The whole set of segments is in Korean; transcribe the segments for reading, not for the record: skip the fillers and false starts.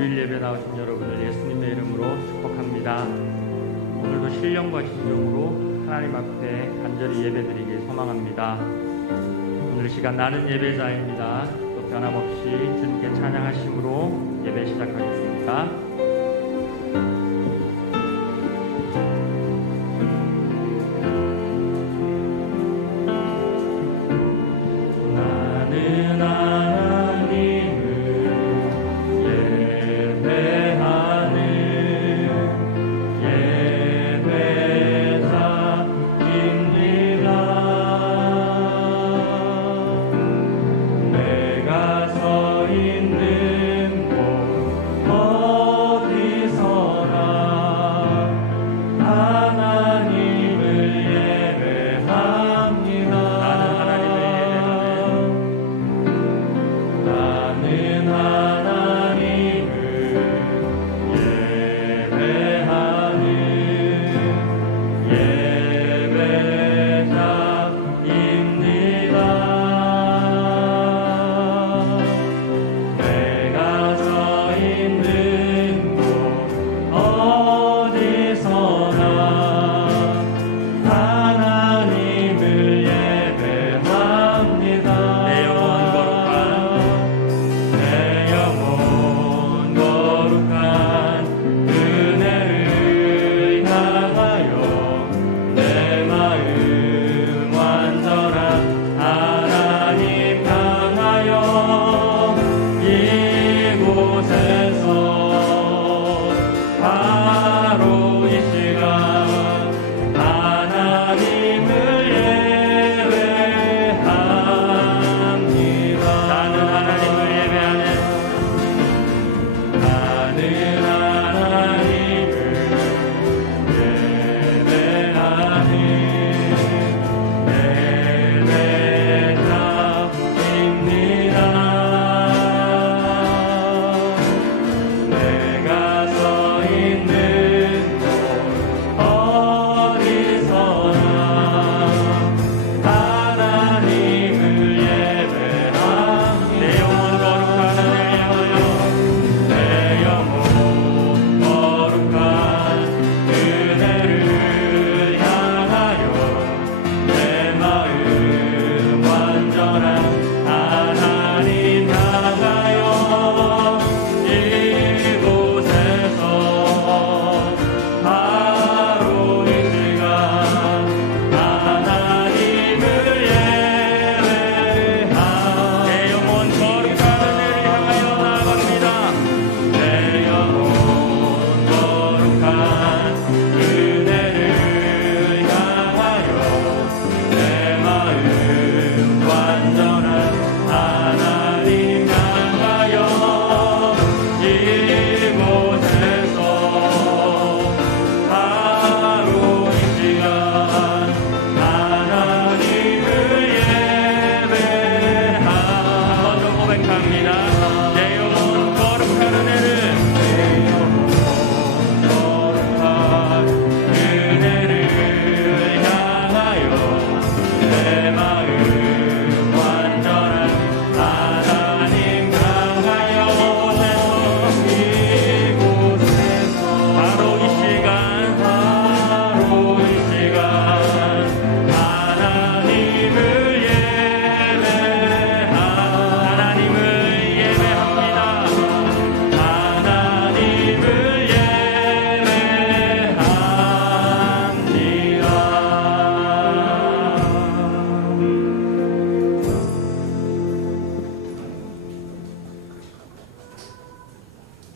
주일 예배 나오신 여러분을 예수님의 이름으로 축복합니다. 오늘도 신령과 진정으로 하나님 앞에 간절히 예배드리길 소망합니다. 오늘 시간 나는 예배자입니다. 또 변함없이 주님께 찬양하심으로 예배 시작하겠습니다.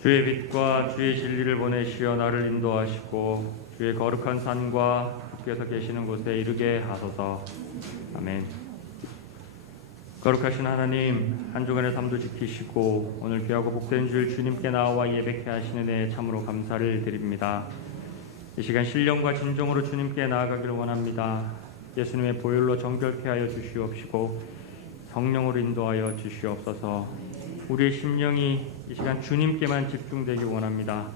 주의 빛과 주의 진리를 보내시어 나를 인도하시고 주의 거룩한 산과 주께서 계시는 곳에 이르게 하소서. 아멘. 거룩하신 하나님, 한 주간의 삶도 지키시고 오늘 귀하고 복된 주일 주님께 나와 예배케 하시는 애 참으로 감사를 드립니다. 이 시간 신령과 진정으로 주님께 나아가기를 원합니다. 예수님의 보혈로 정결케 하여 주시옵시고 성령으로 인도하여 주시옵소서. 우리의 심령이 이 시간 주님께만 집중되기 원합니다.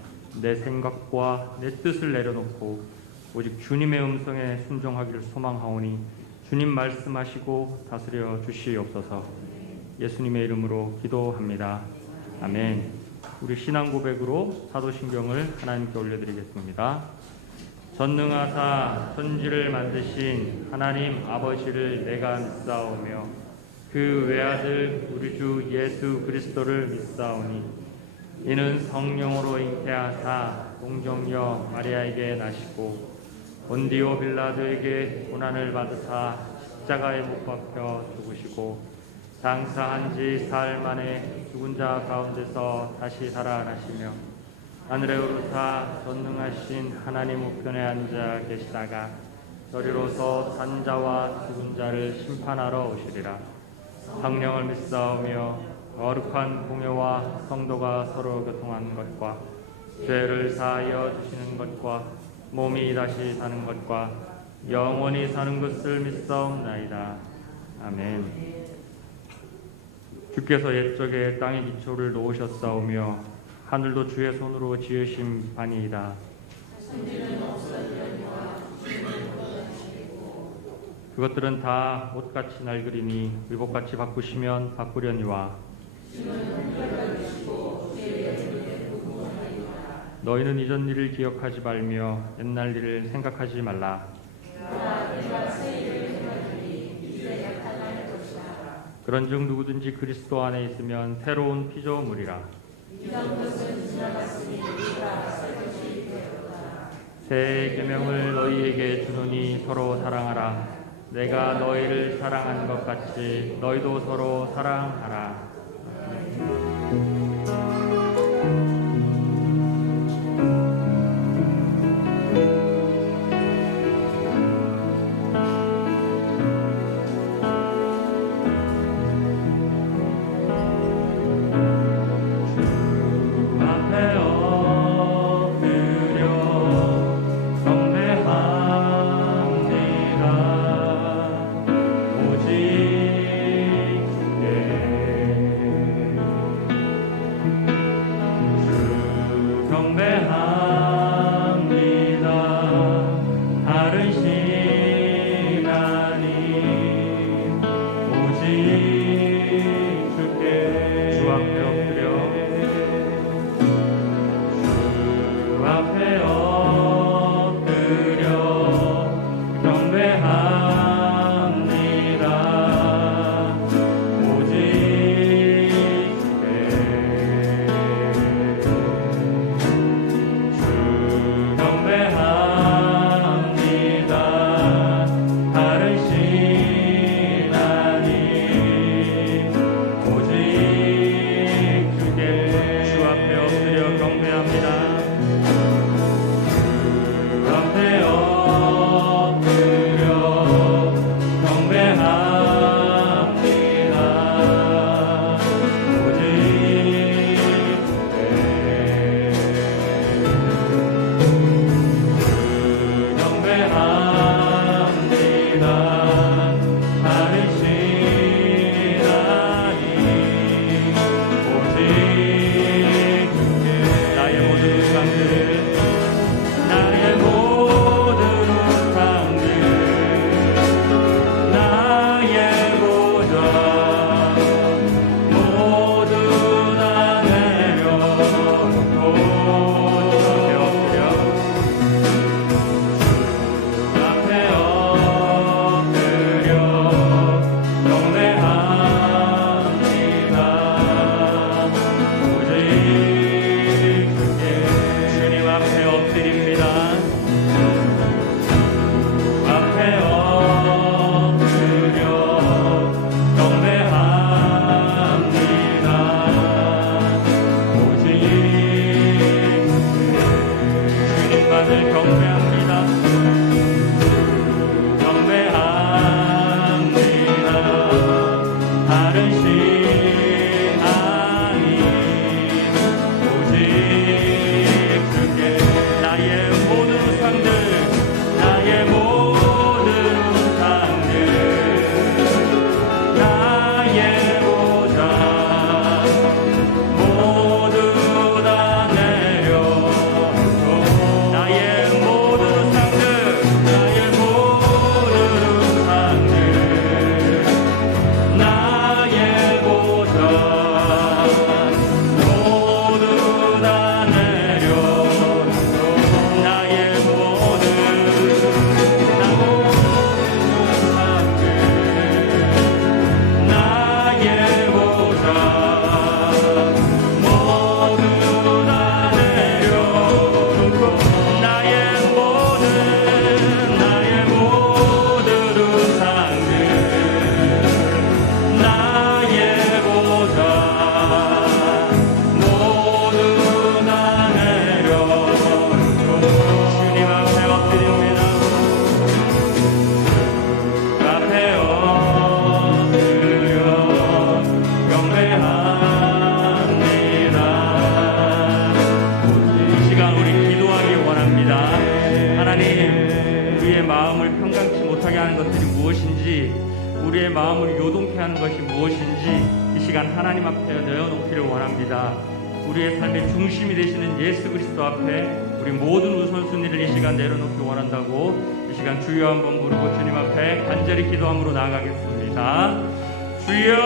내 생각과 내 뜻을 내려놓고 오직 주님의 음성에 순종하기를 소망하오니 주님 말씀하시고 다스려 주시옵소서. 예수님의 이름으로 기도합니다. 아멘. 우리 신앙 고백으로 사도신경을 하나님께 올려드리겠습니다. 전능하사 천지를 만드신 하나님 아버지를 내가 믿사오며 그 외아들 우리 주 예수 그리스도를 믿사오니 이는 성령으로 잉태하사 동정녀 마리아에게 나시고 본디오 빌라도에게 고난을 받으사 십자가에 못 박혀 죽으시고 장사한 지 사흘 만에 죽은 자 가운데서 다시 살아나시며 하늘에 오르사 전능하신 하나님 우편에 앉아 계시다가 저리로서 산 자와 죽은 자를 심판하러 오시리라. 성령을 믿사오며 거룩한 공회와 성도가 서로 교통하는 것과 죄를 사하여 주시는 것과 몸이 다시 사는 것과 영원히 사는 것을 믿사옵나이다. 아멘. 주께서 옛적에 땅의 기초를 놓으셨사오며 하늘도 주의 손으로 지으신 바니이다. 그것들은 다 옷같이 낡으리니 의복같이 바꾸시면 바꾸려니와 너희는 이전 일을 기억하지 말며 옛날 일을 생각하지 말라. 그런즉 누구든지 그리스도 안에 있으면 새로운 피조물이라. 새 계명을 너희에게 주노니 서로 사랑하라. 내가 너희를 사랑한 것 같이 너희도 서로 사랑하라. 오직 마음을 평강치 못하게 하는 것들이 무엇인지, 우리의 마음을 요동케 하는 것이 무엇인지 이 시간 하나님 앞에 내어놓기를 원합니다. 우리의 삶의 중심이 되시는 예수 그리스도 앞에 우리 모든 우선순위를 이 시간 내려놓기 원한다고 이 시간 주여 한번 부르고 주님 앞에 간절히 기도함으로 나아가겠습니다. 주여,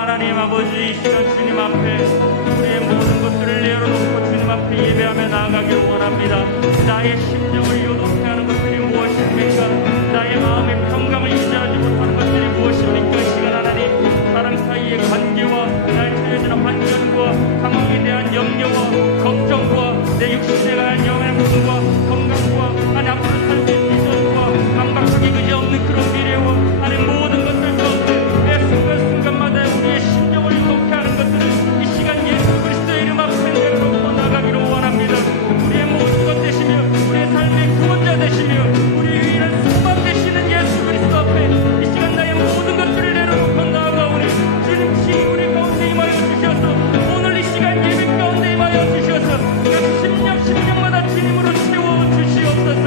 하나님 아버지, 이 시간 주님 앞에 우리의 모든 것들을 내려놓고 주님 앞에 예배하며 나아가기를 원합니다. 나의 심령을 요동케 하는 것들이 무엇입니까? 나의 마음의 평강을 유지하지 못하는 것들이 무엇입니까? 이 시간 하나님, 사람 사이의 관계와 날 처해지는 환경과 상황에 대한 염려와 걱정과 내 육신에 관한 영의 부분과 건강과 아니 앞으로 살 수 있는 비전과 강박하기 그지없는 그런 미래와 아니 모든 것들 가운데 매 순간순간마다 우리의 심령을 유독케 하는 것들을 이 시간 예수 그리스도의 이름 앞에 내려놓고 나가기를 원합니다. 우리의 모든 것 되시며 우리의 삶의 구원자 되시며 우리 유일한 소망 되시는 예수 그리스도 앞에 이 시간 나의 모든 것들을 내려놓고 나아가오니 주님 친히 우리 가운데 임하여 주셔서 오늘 이 시간 예배 가운데 임하여 주셔서 각 심령마다 주님으로 채워 주시옵소서.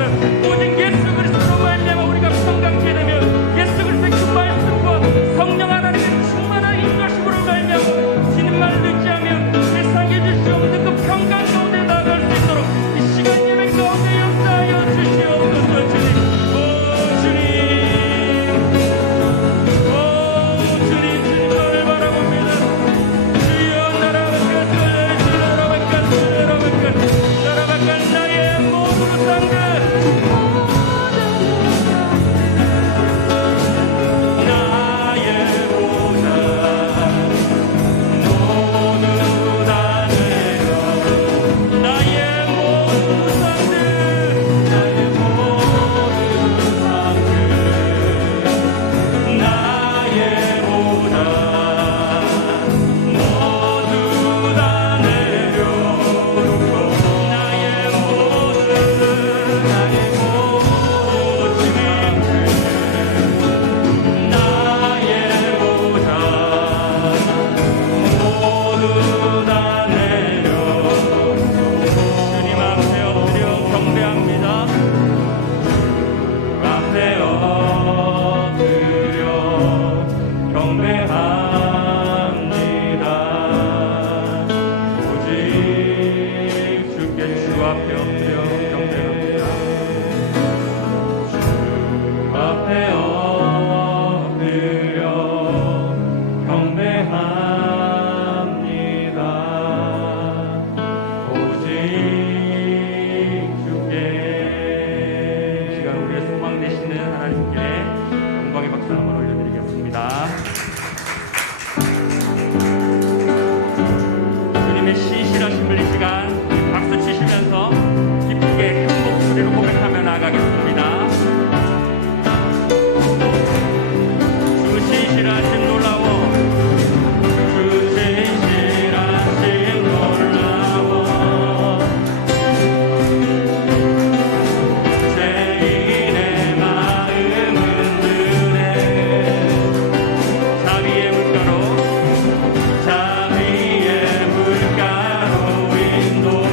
오직 예수 그리스도로 말미암아 우리가 평강케 되며 예수 그리스도의 그 말씀과 성령 하나님의 충만한 인도하심으로 말미암아 주님만 의지하며 세상에 줄 수 없는 그 평강 가운데 나아갈 수 있도록 이 시간 예배 가운데 역사하여 주시옵소서. 주님, 오 주님, 주님을 바라봅니다. 주여 나라바깥 나의 모든 땅들 자비의 물가로 인도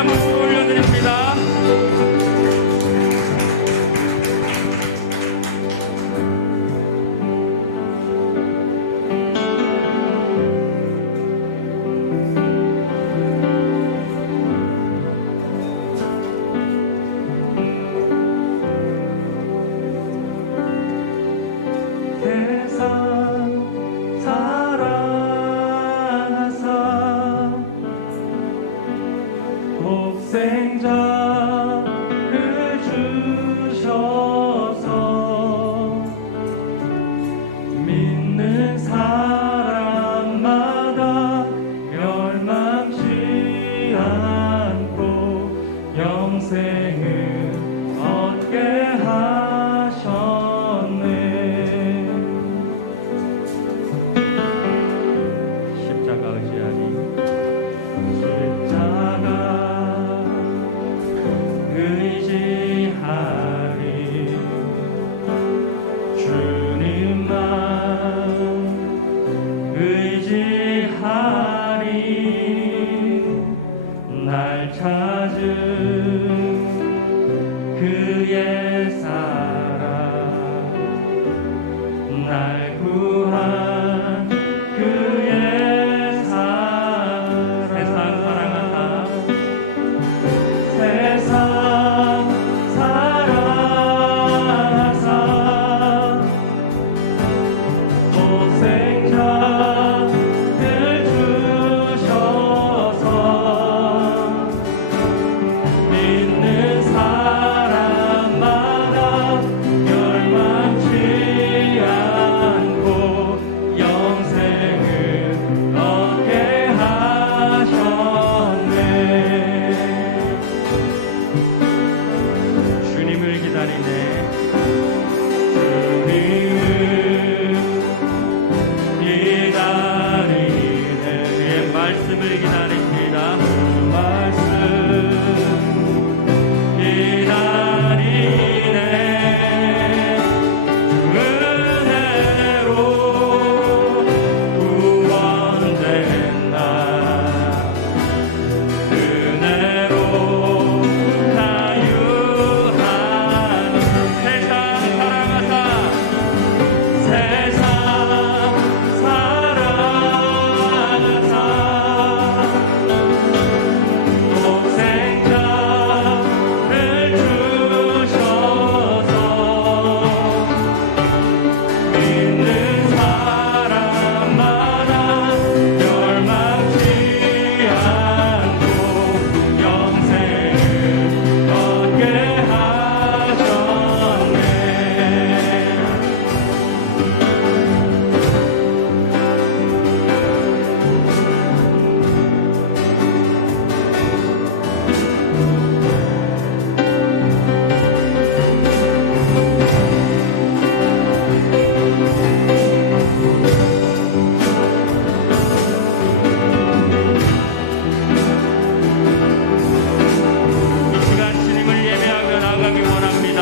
할렐루야 박수 올려드립니다. 독생자를 주셔서 믿는 사람마다 멸망치 않고 영생을 얻게 하셨네. 십자가 의지하니 의지하리 주님만 의지하리 날 찾은 그의 사랑 날 구한 그의 사랑 세상 사랑하사 세상 사랑하사 독생자를 주셔서 믿는 사람마다 멸망치 않고 영생을 얻게 하셨네. 주님을 기다리네. 주님을 기다리네. 주의 말씀을 기다립니다. 말씀 기다리네. 은혜로 구원된 나 은혜로 자유하니 세상 사랑하사 세상 사랑하사 독생자를 주셔서 믿는 사람마다 멸망치 않고 영생을 얻게 하셨네. 이 시간 주님을 예배하며 나가기 원합니다.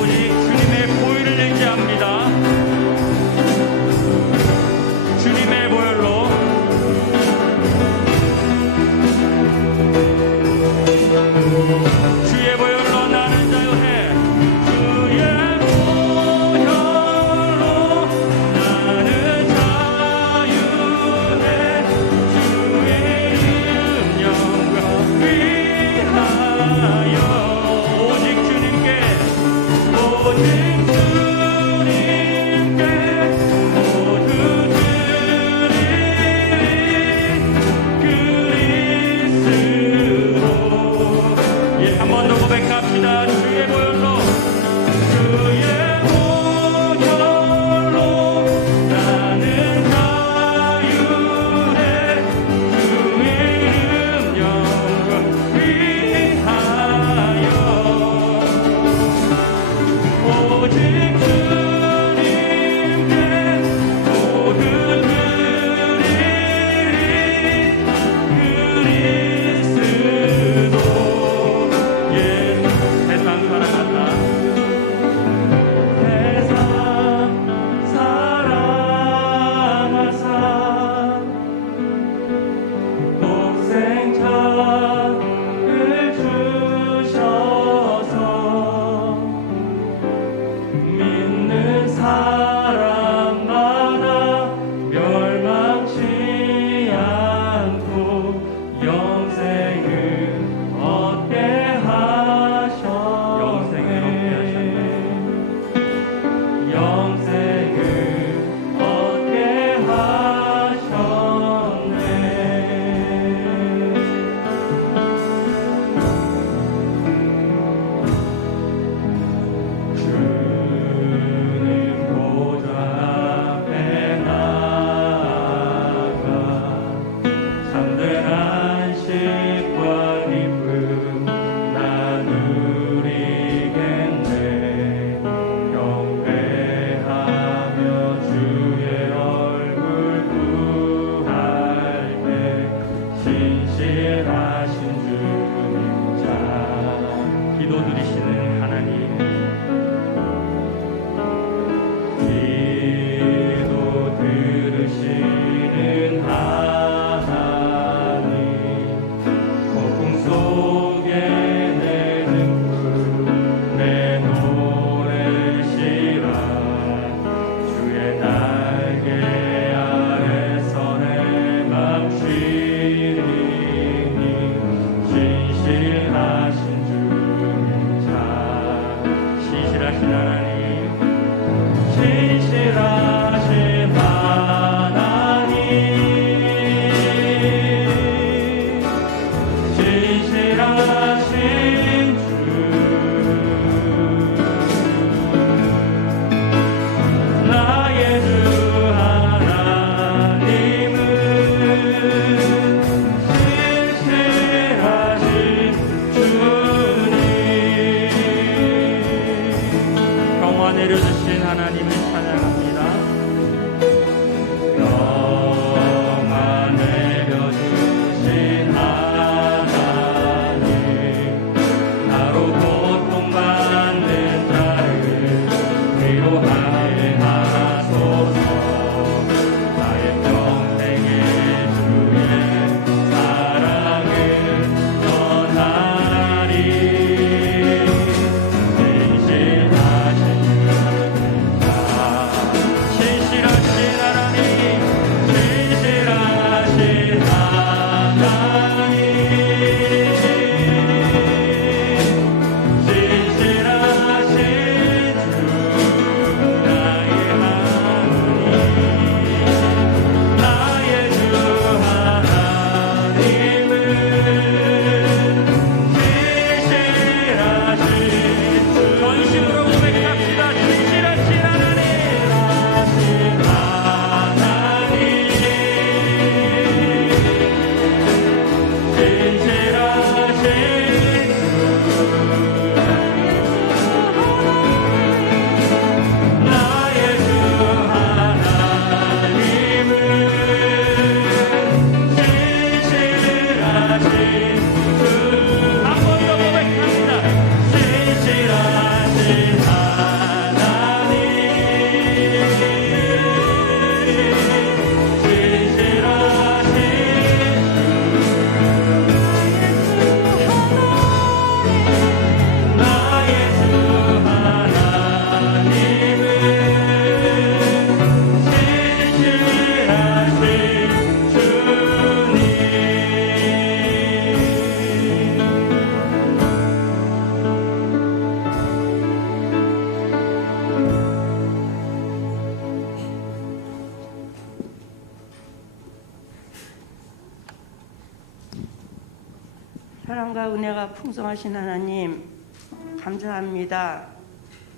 오직 주님의 보혈을 의지합니다. 주님의 보혈로 주의 보혈로 나는 자유해. 주의 보혈로 나는 자유해. 주의 이름 영광 위하여 오직 주님께 모두 드리리 그리스도. 예, 한 번 더 고백합니다. 주의 보혈로 주의 보혈로 나는 자유해. 주의 이름 영광 위하여 오직 주님께 모두 드리리 그리스도. 예, 세상 사랑하사 기도 들으시는 하나님, 기도 들으시는 하나님, 폭풍 속에 내 눈물 내 노래시라. 주의 날개 아래서 내 맘 쉬리니 신실하신 주님 자. 신실하신 하나님, 신실하신 하나님, 신실하신 주, 나의 주 하나님은 신실하신 주님. 평화 내려주신 하나님을 찬양합니다. 평화 내려주신 하나님, 나로 고통받는 자를 위로하게 하소서. 나의 평생의 주의 사랑을 전하리. 신실하신 신실하신 하나님, 신실하신 하나님, 신실하신 주, 나의 하나님, 나의 주 하나님은 신실하신 주. 전심으로 고백합시다. 신실하신 하나님, 한 번 더 고백합니다. 신실하신 하나님, 신실하신 나의 주 하나님은 신실하신 주님. 사랑과 은혜가 풍성하신 하나님, 감사합니다.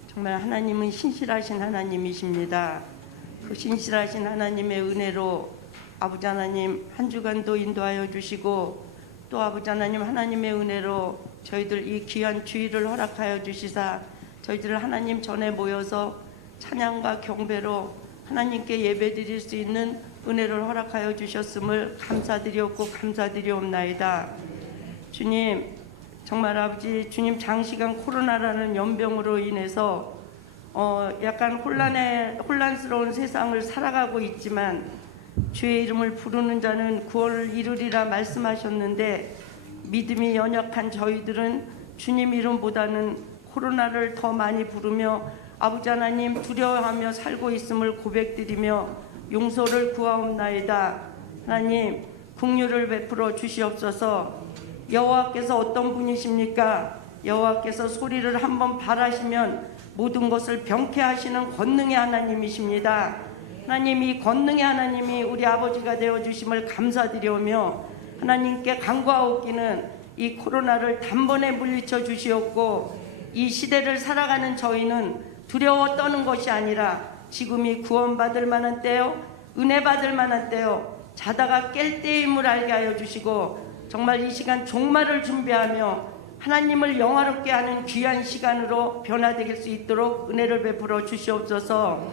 정말 하나님은 신실하신 하나님이십니다. 그 신실하신 하나님의 은혜로 아버지 하나님 한 주간도 인도하여 주시고, 또 아버지 하나님 하나님의 은혜로 저희들 이 귀한 주일을 허락하여 주시사 저희들 하나님 전에 모여서 찬양과 경배로 하나님께 예배드릴 수 있는 은혜를 허락하여 주셨음을 감사드리옵고 감사드리옵나이다. 주님, 정말 아버지 주님 장시간 코로나라는 연병으로 인해서 약간 혼란스러운 세상을 살아가고 있지만 주의 이름을 부르는 자는 구원을 이루리라 말씀하셨는데, 믿음이 연약한 저희들은 주님 이름보다는 코로나를 더 많이 부르며 아버지 하나님 두려워하며 살고 있음을 고백드리며 용서를 구하옵나이다. 하나님 긍휼을 베풀어 주시옵소서. 여호와께서 어떤 분이십니까? 여호와께서 소리를 한번 발하시면 모든 것을 병케 하시는 권능의 하나님이십니다. 하나님, 이 권능의 하나님이 우리 아버지가 되어 주심을 감사드리오며 하나님께 간구하옵기는 이 코로나를 단번에 물리쳐 주시옵고, 이 시대를 살아가는 저희는 두려워 떠는 것이 아니라 지금이 구원받을 만한 때요, 은혜 받을 만한 때요, 자다가 깰 때임을 알게 하여 주시고, 정말 이 시간 종말을 준비하며 하나님을 영화롭게 하는 귀한 시간으로 변화되길 수 있도록 은혜를 베풀어 주시옵소서.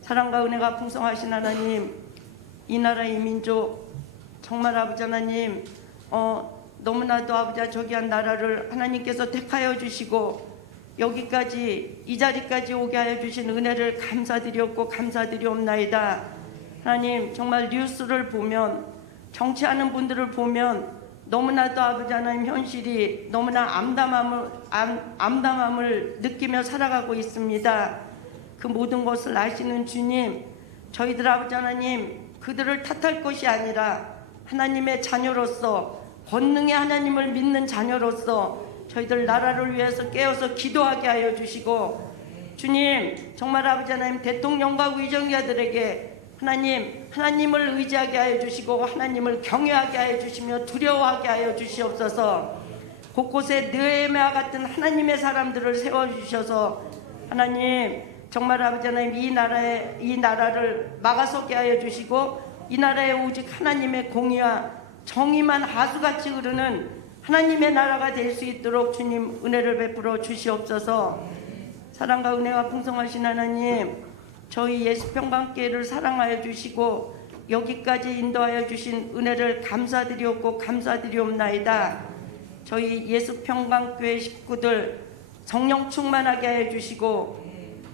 사랑과 은혜가 풍성하신 하나님, 이 나라 이 민족 정말 아버지 하나님 너무나도 아버지 저기한 나라를 하나님께서 택하여 주시고 여기까지 이 자리까지 오게 하여 주신 은혜를 감사드렸고 감사드리옵나이다. 하나님 정말 뉴스를 보면 정치하는 분들을 보면 너무나도 아버지 하나님 현실이 너무나 암담함을 느끼며 살아가고 있습니다. 그 모든 것을 아시는 주님, 저희들 아버지 하나님 그들을 탓할 것이 아니라 하나님의 자녀로서 권능의 하나님을 믿는 자녀로서 저희들 나라를 위해서 깨어서 기도하게 하여 주시고 주님 정말 아버지 하나님 대통령과 의정자들에게 하나님을 의지하게 하여 주시고 하나님을 경외하게 하여 주시며 두려워하게 하여 주시옵소서. 곳곳에 느헤미야 같은 하나님의 사람들을 세워주셔서 하나님 정말 아버지 하나님 이 나라를 막아서게 하여 주시고 이 나라에 오직 하나님의 공의와 정의만 하수같이 흐르는 하나님의 나라가 될 수 있도록 주님 은혜를 베풀어 주시옵소서. 사랑과 은혜가 풍성하신 하나님, 저희 예수평강교회를 사랑하여 주시고 여기까지 인도하여 주신 은혜를 감사드리옵고 감사드리옵나이다. 저희 예수평강교회 식구들 성령 충만하게 하여 주시고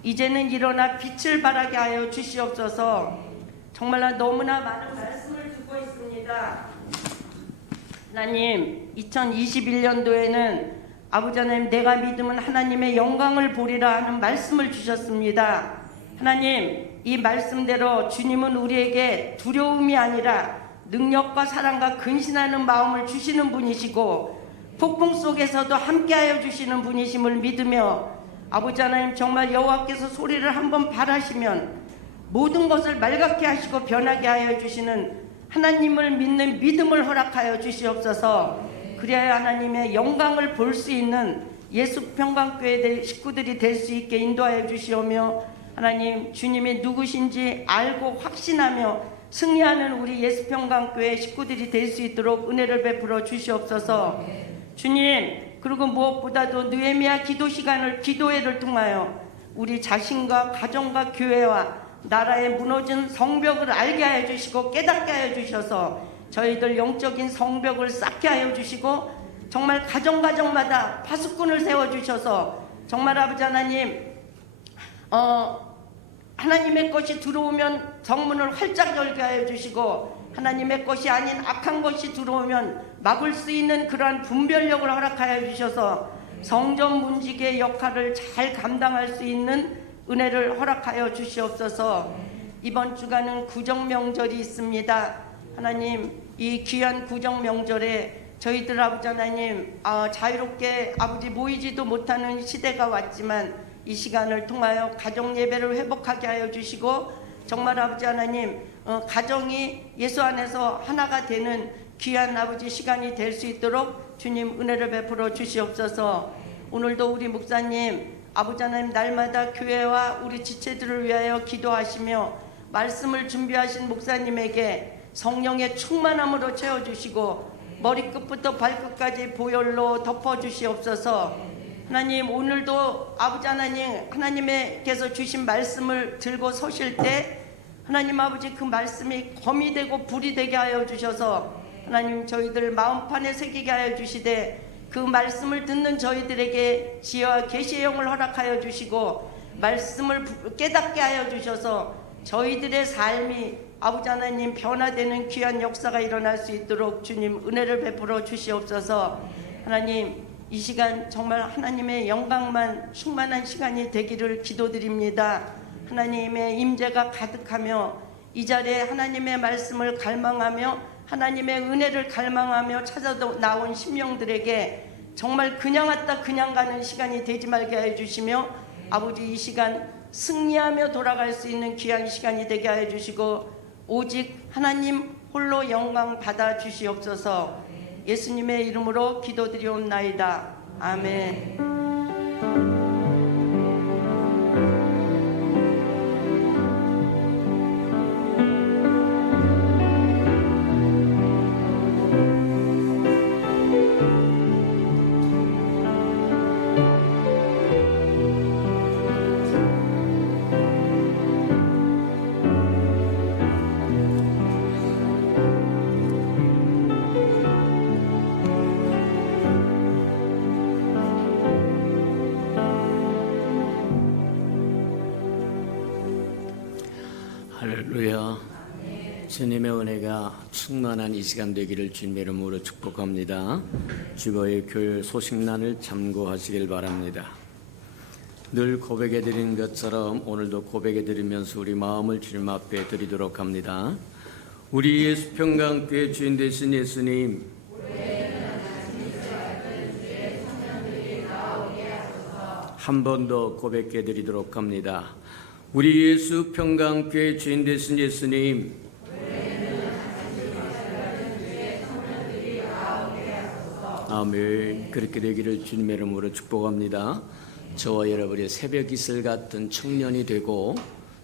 이제는 일어나 빛을 발하게 하여 주시옵소서. 정말 너무나 많은 말씀을 듣고 있습니다. 하나님 2021년도에는 아버지 하나님 내가 믿으면 하나님의 영광을 보리라 하는 말씀을 주셨습니다. 하나님 이 말씀대로 주님은 우리에게 두려움이 아니라 능력과 사랑과 근신하는 마음을 주시는 분이시고 폭풍 속에서도 함께하여 주시는 분이심을 믿으며 아버지 하나님 정말 여호와께서 소리를 한번 발하시면 모든 것을 맑게 하시고 변하게 하여 주시는 하나님을 믿는 믿음을 허락하여 주시옵소서. 그래야 하나님의 영광을 볼 수 있는 예수평강교회 식구들이 될 수 있게 인도하여 주시오며 하나님 주님이 누구신지 알고 확신하며 승리하는 우리 예수평강교회 식구들이 될 수 있도록 은혜를 베풀어 주시옵소서. 주님 그리고 무엇보다도 느헤미야 기도회를 통하여 우리 자신과 가정과 교회와 나라의 무너진 성벽을 알게 하여 주시고 깨닫게 하여 주셔서 저희들 영적인 성벽을 쌓게 하여 주시고 정말 가정마다 파수꾼을 세워주셔서 정말 아버지 하나님 하나님의 것이 들어오면 정문을 활짝 열게 하여 주시고 하나님의 것이 아닌 악한 것이 들어오면 막을 수 있는 그러한 분별력을 허락하여 주셔서 성전 문지기의 역할을 잘 감당할 수 있는 은혜를 허락하여 주시옵소서. 이번 주간은 구정명절이 있습니다. 하나님 이 귀한 구정명절에 저희들 아버지 하나님 자유롭게 아버지 모이지도 못하는 시대가 왔지만 이 시간을 통하여 가정 예배를 회복하게 하여 주시고 정말 아버지 하나님 가정이 예수 안에서 하나가 되는 귀한 아버지 시간이 될 수 있도록 주님 은혜를 베풀어 주시옵소서. 오늘도 우리 목사님 아버지 하나님 날마다 교회와 우리 지체들을 위하여 기도하시며 말씀을 준비하신 목사님에게 성령의 충만함으로 채워주시고 머리끝부터 발끝까지 보혈로 덮어주시옵소서. 하나님 오늘도 아버지 하나님 하나님께서 주신 말씀을 들고 서실 때 하나님 아버지 그 말씀이 검이 되고 불이 되게 하여 주셔서 하나님 저희들 마음판에 새기게 하여 주시되 그 말씀을 듣는 저희들에게 지혜와 계시의 영을 허락하여 주시고 말씀을 깨닫게 하여 주셔서 저희들의 삶이 아버지 하나님 변화되는 귀한 역사가 일어날 수 있도록 주님 은혜를 베풀어 주시옵소서. 하나님 이 시간 정말 하나님의 영광만 충만한 시간이 되기를 기도드립니다. 하나님의 임재가 가득하며 이 자리에 하나님의 말씀을 갈망하며 하나님의 은혜를 갈망하며 찾아 나온 심령들에게 정말 그냥 왔다 그냥 가는 시간이 되지 말게 하여 주시며 아버지 이 시간 승리하며 돌아갈 수 있는 귀한 시간이 되게 하여 주시고 오직 하나님 홀로 영광 받아 주시옵소서. 예수님의 이름으로 기도드리옵나이다. 아멘. 주님의 은혜가 충만한 이 시간 되기를 주님의 이름으로 축복합니다. 주보의 교회 소식란을 참고하시길 바랍니다. 늘 고백해드린 것처럼 오늘도 고백해드리면서 우리 마음을 주님 앞에 드리도록 합니다. 우리 예수 평강교회 주인 되신 예수님, 한 번 더 고백해드리도록 합니다. 우리 예수 평강교회 주인 되신 예수님, 아멘. 그렇게 되기를 주님의 이름으로 축복합니다. 저와 여러분이 새벽 이슬 같은 청년이 되고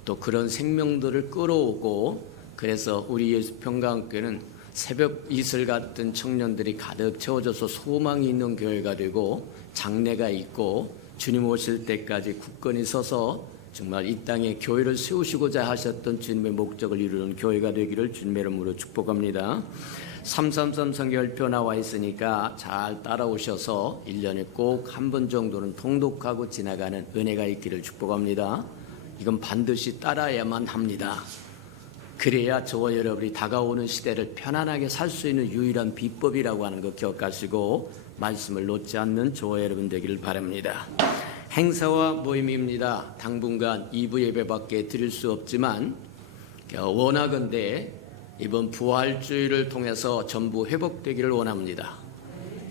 또 그런 생명들을 끌어오고, 그래서 우리 예수 평강교회는 새벽 이슬 같은 청년들이 가득 채워져서 소망이 있는 교회가 되고, 장래가 있고 주님 오실 때까지 굳건히 서서 정말 이 땅에 교회를 세우시고자 하셨던 주님의 목적을 이루는 교회가 되기를 주님의 이름으로 축복합니다. 333 성경표 나와 있으니까 잘 따라오셔서 1년에 꼭 한 번 정도는 통독하고 지나가는 은혜가 있기를 축복합니다. 이건 반드시 따라야만 합니다. 그래야 저와 여러분이 다가오는 시대를 편안하게 살 수 있는 유일한 비법이라고 하는 거 기억하시고 말씀을 놓지 않는 저와 여러분 되기를 바랍니다. 행사와 모임입니다. 당분간 2부 예배밖에 드릴 수 없지만 원하건대 이번 부활주일을 통해서 전부 회복되기를 원합니다.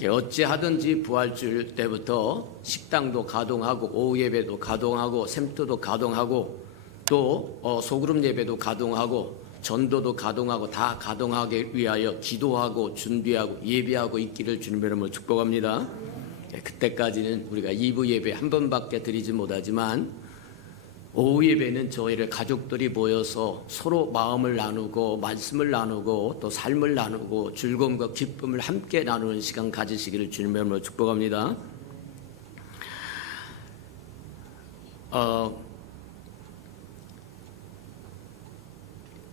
어찌하든지 부활주일 때부터 식당도 가동하고 오후 예배도 가동하고 샘터도 가동하고 또 소그룹 예배도 가동하고 전도도 가동하고 다 가동하기 위하여 기도하고 준비하고 예배하고 있기를 주님의 이름으로 축복합니다. 그때까지는 우리가 2부 예배 한 번밖에 드리지 못하지만 오후 예배는 저희를 가족들이 모여서 서로 마음을 나누고 말씀을 나누고 또 삶을 나누고 즐거움과 기쁨을 함께 나누는 시간 가지시기를 주님의 이름으로 축복합니다.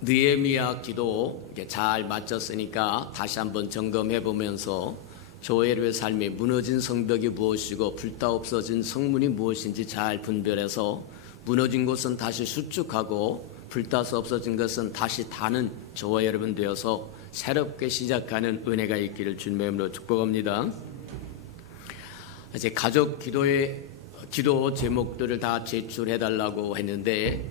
느헤미야 기도 잘 마쳤으니까 다시 한번 점검해 보면서 저의 삶에 무너진 성벽이 무엇이고 불타 없어진 성문이 무엇인지 잘 분별해서 무너진 곳은 다시 수축하고 불타서 없어진 것은 다시 다는 저와 여러분 되어서 새롭게 시작하는 은혜가 있기를 주님의 이름으로 축복합니다. 이제 가족 기도 제목들을 다 제출해달라고 했는데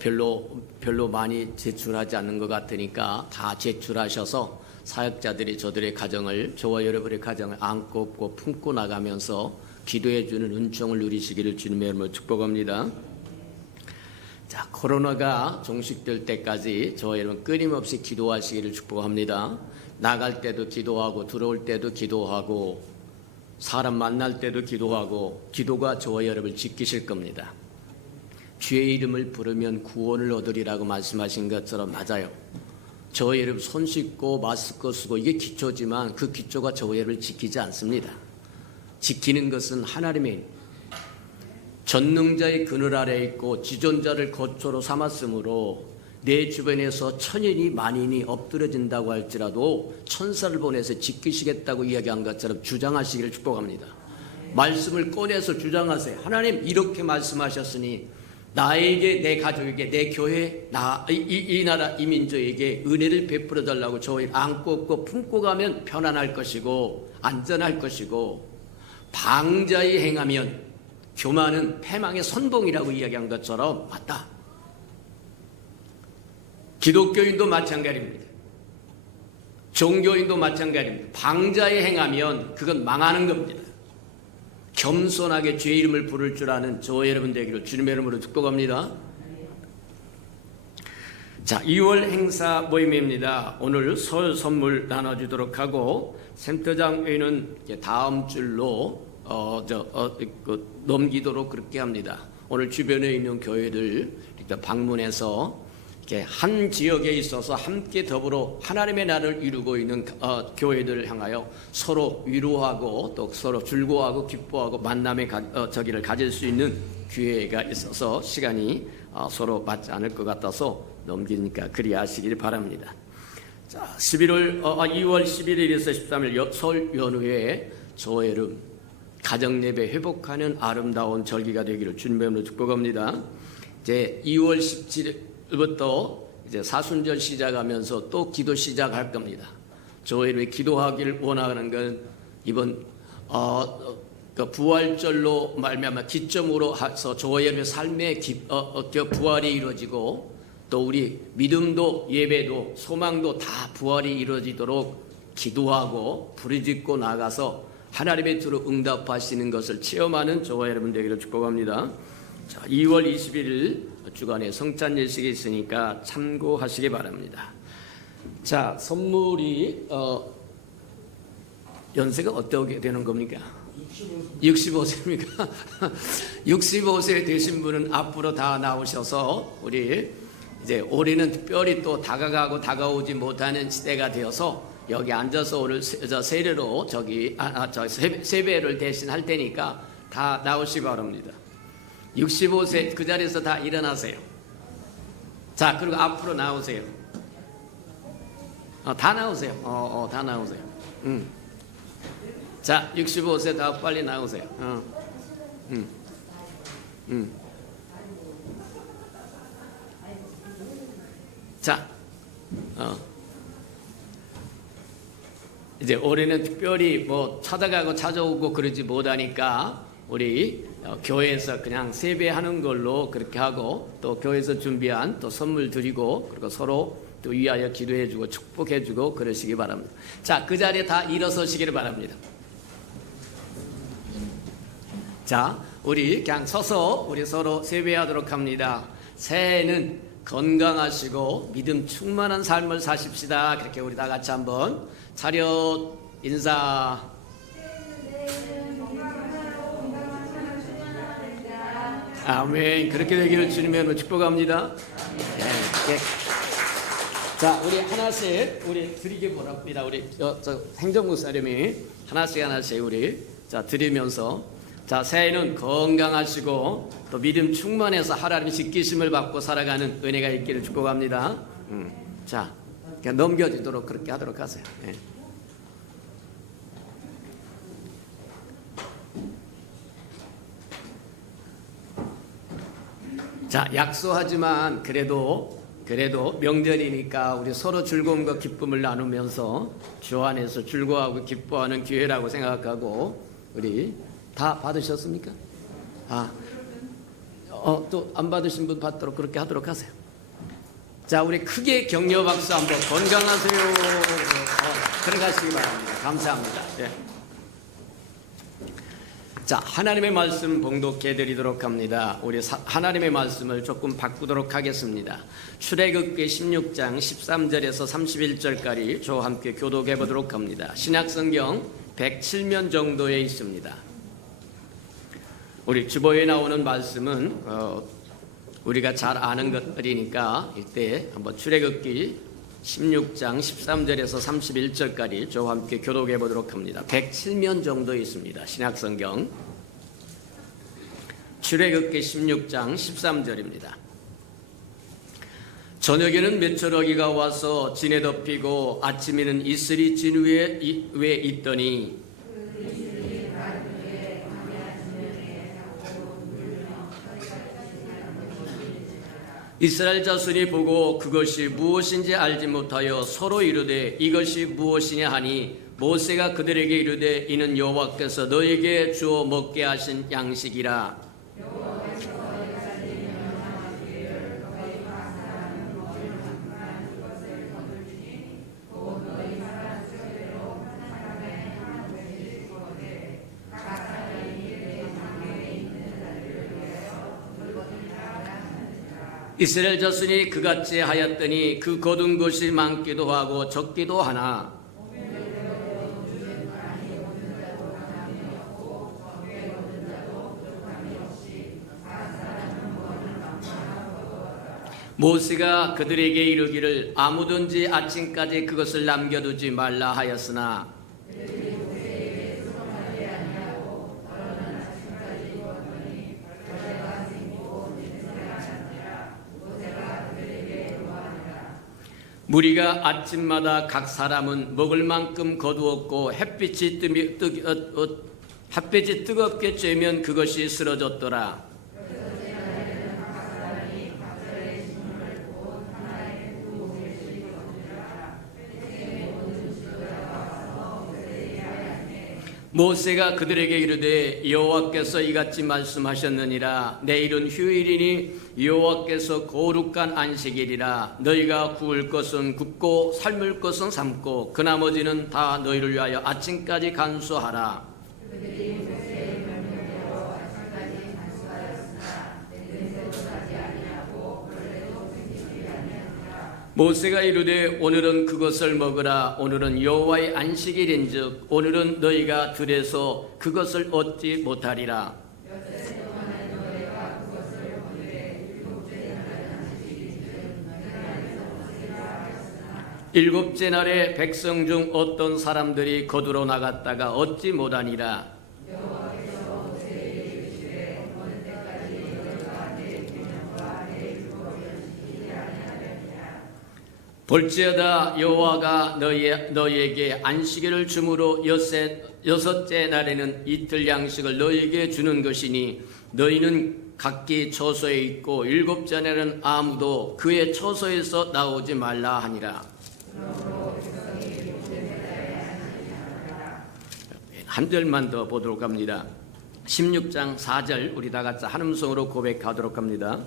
별로 많이 제출하지 않는 것 같으니까 다 제출하셔서 사역자들이 저들의 가정을, 저와 여러분의 가정을 안고 업고 품고 나가면서 기도해주는 은총을 누리시기를 주님의 이름으로 축복합니다. 자, 코로나가 종식될 때까지 저와 여러분 끊임없이 기도하시기를 축복합니다. 나갈 때도 기도하고 들어올 때도 기도하고 사람 만날 때도 기도하고 기도가 저와 여러분을 지키실 겁니다. 주의 이름을 부르면 구원을 얻으리라고 말씀하신 것처럼 맞아요. 저와 여러분 손 씻고 마스크 쓰고 이게 기초지만 그 기초가 저와 여러분을 지키지 않습니다. 지키는 것은 하나님의 전능자의 그늘 아래에 있고 지존자를 거처로 삼았으므로 내 주변에서 천인이 만인이 엎드려진다고 할지라도 천사를 보내서 지키시겠다고 이야기한 것처럼 주장하시기를 축복합니다. 말씀을 꺼내서 주장하세요. 하나님 이렇게 말씀하셨으니 나에게, 내 가족에게, 내 교회, 이 나라, 이 민족에게 은혜를 베풀어 달라고 저희 안고 업고 품고 가면 편안할 것이고 안전할 것이고, 방자히 행하면 교만은 패망의 선봉이라고 이야기한 것처럼 맞다. 기독교인도 마찬가지입니다. 종교인도 마찬가지입니다. 방자히 행하면 그건 망하는 겁니다. 겸손하게 주의 이름을 부를 줄 아는 저와 여러분 되기를 주님의 이름으로 축복합니다. 자, 2월 행사 모임입니다. 오늘 설 선물 나눠주도록 하고 센터장회는 다음 줄로 넘기도록 그렇게 합니다. 오늘 주변에 있는 교회들 방문해서 이렇게 한 지역에 있어서 함께 더불어 하나님의 나라를 이루고 있는 교회들을 향하여 서로 위로하고 또 서로 즐거워하고 기뻐하고 만남의 저기를 가질 수 있는 기회가 있어서 시간이 서로 맞지 않을 것 같아서 넘기니까 그리 하시길 바랍니다. 자, 2월 11일에서 13일 설 연휴에 저의 이름 가정예배 회복하는 아름다운 절기가 되기를 주님의 이름으로 축복합니다. 이제 2월 17일부터 이제 사순절 시작하면서 또 기도 시작할 겁니다. 저희를 기도하기를 원하는 건 이번 그 부활절로 말미암아 기점으로 해서 저희의 삶의 부활이 이루어지고 또 우리 믿음도 예배도 소망도 다 부활이 이루어지도록 기도하고 부르짖고 나가서 하나님의 뜻으로 응답하시는 것을 체험하는 저와 여러분 되기를 축복합니다. 자, 2월 21일 주간에 성찬 예식이 있으니까 참고하시기 바랍니다. 자, 선물이 연세가 어떻게 되는 겁니까? 65세입니까? 65세 되신 분은 앞으로 다 나오셔서 우리 이제 올해는 특별히 또 다가오지 못하는 시대가 되어서 여기 앉아서 오늘 세례로 세배를 대신 할 테니까 다 나오시기 바랍니다. 65세 그 자리에서 다 일어나세요. 자, 그리고 앞으로 나오세요. 다 나오세요. 다 나오세요. 자, 65세 다 빨리 나오세요. 자, 이제 올해는 특별히 뭐 찾아오고 그러지 못하니까 우리 교회에서 그냥 세배하는 걸로 그렇게 하고 또 교회에서 준비한 또 선물 드리고 그리고 서로 또 위하여 기도해주고 축복해주고 그러시기 바랍니다. 자, 그 자리에 다 일어서시기를 바랍니다. 자, 우리 그냥 서서 우리 서로 세배하도록 합니다. 새해에는 건강하시고 믿음 충만한 삶을 사십시다. 그렇게 우리 다 같이 한번 차렷 인사. 아멘. 그렇게 되기를 주님의 축복합니다. 네. 자, 우리 하나씩 우리 드리기 바랍니다. 우리 행정목사님이 하나씩 우리 드리면서 자, 새해는 건강하시고 또 믿음 충만해서 하나님의 지키심을 받고 살아가는 은혜가 있기를 축복합니다. 자, 그냥 넘겨지도록 그렇게 하도록 하세요. 네. 자, 약소하지만 그래도 명절이니까 우리 서로 즐거움과 기쁨을 나누면서 주 안에서 즐거워하고 기뻐하는 기회라고 생각하고 우리 다 받으셨습니까? 또 안 받으신 분 받도록 그렇게 하도록 하세요. 자, 우리 크게 격려 박수 한번. 건강하세요. 들어가시기 바랍니다. 감사합니다. 네. 자, 하나님의 말씀 봉독해 드리도록 합니다. 우리 하나님의 말씀을 조금 바꾸도록 하겠습니다. 출애굽기 16장 13절에서 31절까지 저와 함께 교독해 보도록 합니다. 신약성경 107면 정도에 있습니다. 우리 주보에 나오는 말씀은 우리가 잘 아는 것들이니까 이때 한번 출애굽기 16장 13절에서 31절까지 저와 함께 교독해 보도록 합니다. 107면 정도 있습니다. 신약성경 출애굽기 16장 13절입니다. 저녁에는 메추라기가 와서 진에 덮이고 아침에는 이슬이 진 위에 있더니 이스라엘 자손이 보고 그것이 무엇인지 알지 못하여 서로 이르되 이것이 무엇이냐 하니 모세가 그들에게 이르되 이는 여호와께서 너에게 주어 먹게 하신 양식이라. 이스라엘 자손이 그같이 하였더니 그 거둔 것이 많기도 하고 적기도 하나 모세가 그들에게 이르기를 아무든지 아침까지 그것을 남겨두지 말라 하였으나 무리가 아침마다 각 사람은 먹을 만큼 거두었고 햇빛이 뜨겁게 쬐면 그것이 쓰러졌더라. 모세가 그들에게 이르되 여호와께서 이같이 말씀하셨느니라. 내일은 휴일이니 여호와께서 거룩한 안식일이라. 너희가 구울 것은 굽고 삶을 것은 삶고 그 나머지는 다 너희를 위하여 아침까지 간수하라. 모세가 이르되 오늘은 그것을 먹으라. 오늘은 여호와의 안식일인즉 오늘은 너희가 들에서 그것을 얻지 못하리라. 일곱째 날에 백성 중 어떤 사람들이 거두러 나갔다가 얻지 못하니라. 볼지어다 여호와가 너희에게 안식일을 주므로 여섯째 날에는 이틀 양식을 너희에게 주는 것이니 너희는 각기 처소에 있고 일곱째 날에는 아무도 그의 처소에서 나오지 말라 하니라. 한 절만 더 보도록 합니다. 16장 4절 우리 다 같이 한 음성으로 고백하도록 합니다.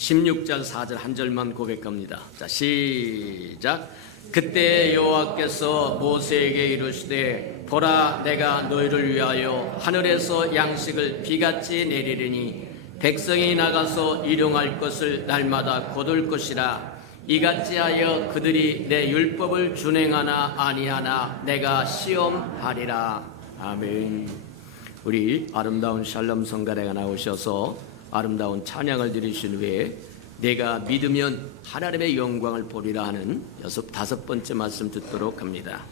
16절 4절 한 절만 고백합니다. 자, 시작. 그때 여호와께서 모세에게 이르시되 보라 내가 너희를 위하여 하늘에서 양식을 비같이 내리리니 백성이 나가서 일용할 것을 날마다 거둘 것이라. 이같이 하여 그들이 내 율법을 준행하나 아니하나 내가 시험하리라. 아멘. 우리 아름다운 샬롬 성가대가 나오셔서 아름다운 찬양을 드리신 후에 내가 믿으면 하나님의 영광을 보리라 하는 다섯 번째 말씀 듣도록 합니다.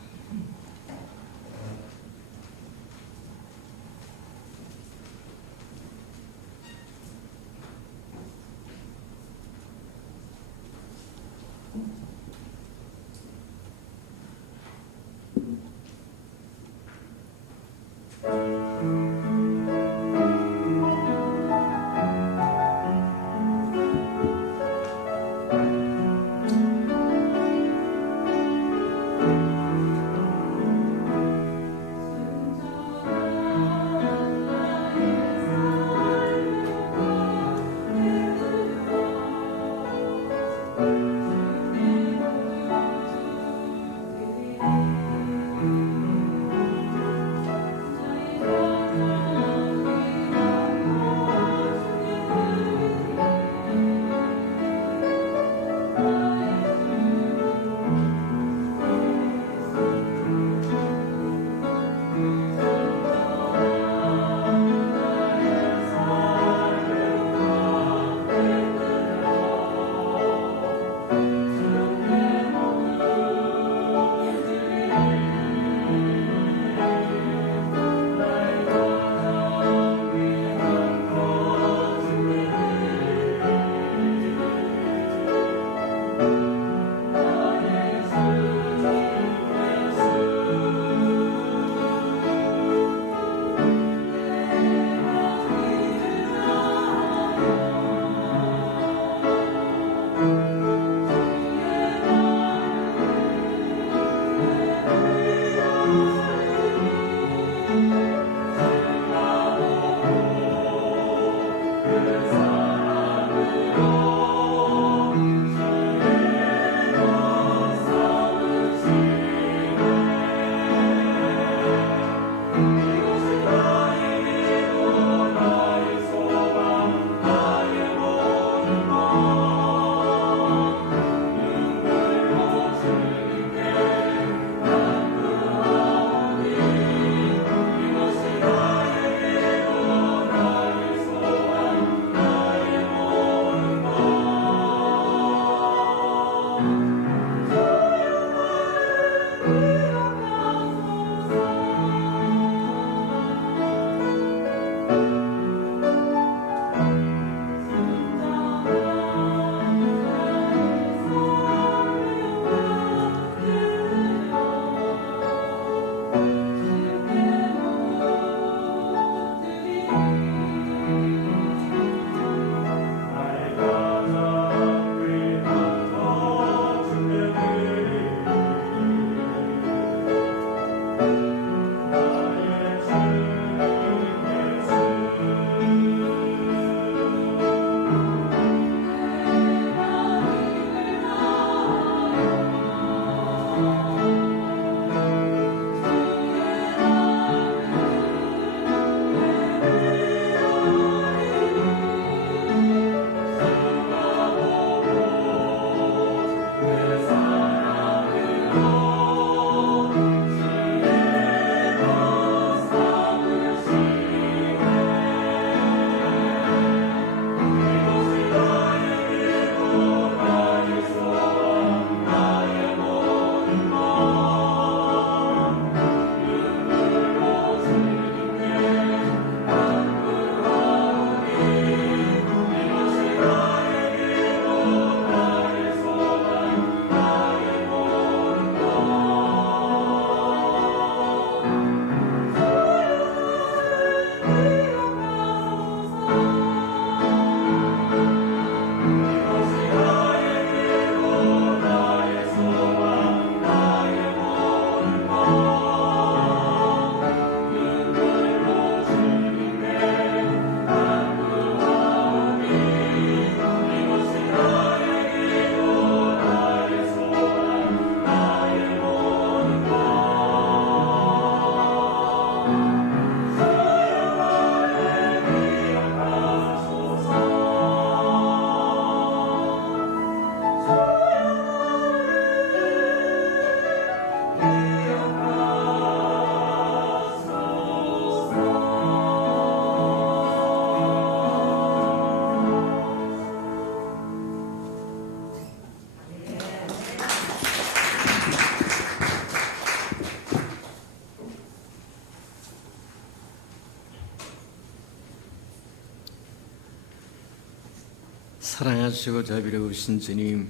사랑하시고 자비로우신 주님,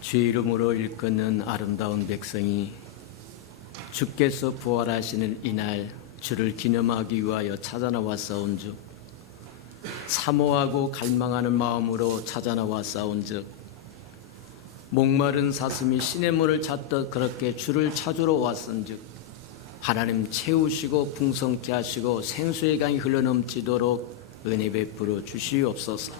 주의 이름으로 일컫는 아름다운 백성이 주께서 부활하시는 이날 주를 기념하기 위하여 찾아나왔사온즉 사모하고 갈망하는 마음으로 찾아나왔사온즉 목마른 사슴이 시냇물을 찾듯 그렇게 주를 찾으러 왔은즉 하나님 채우시고 풍성케 하시고 생수의 강이 흘러넘치도록 은혜 베풀어 주시옵소서.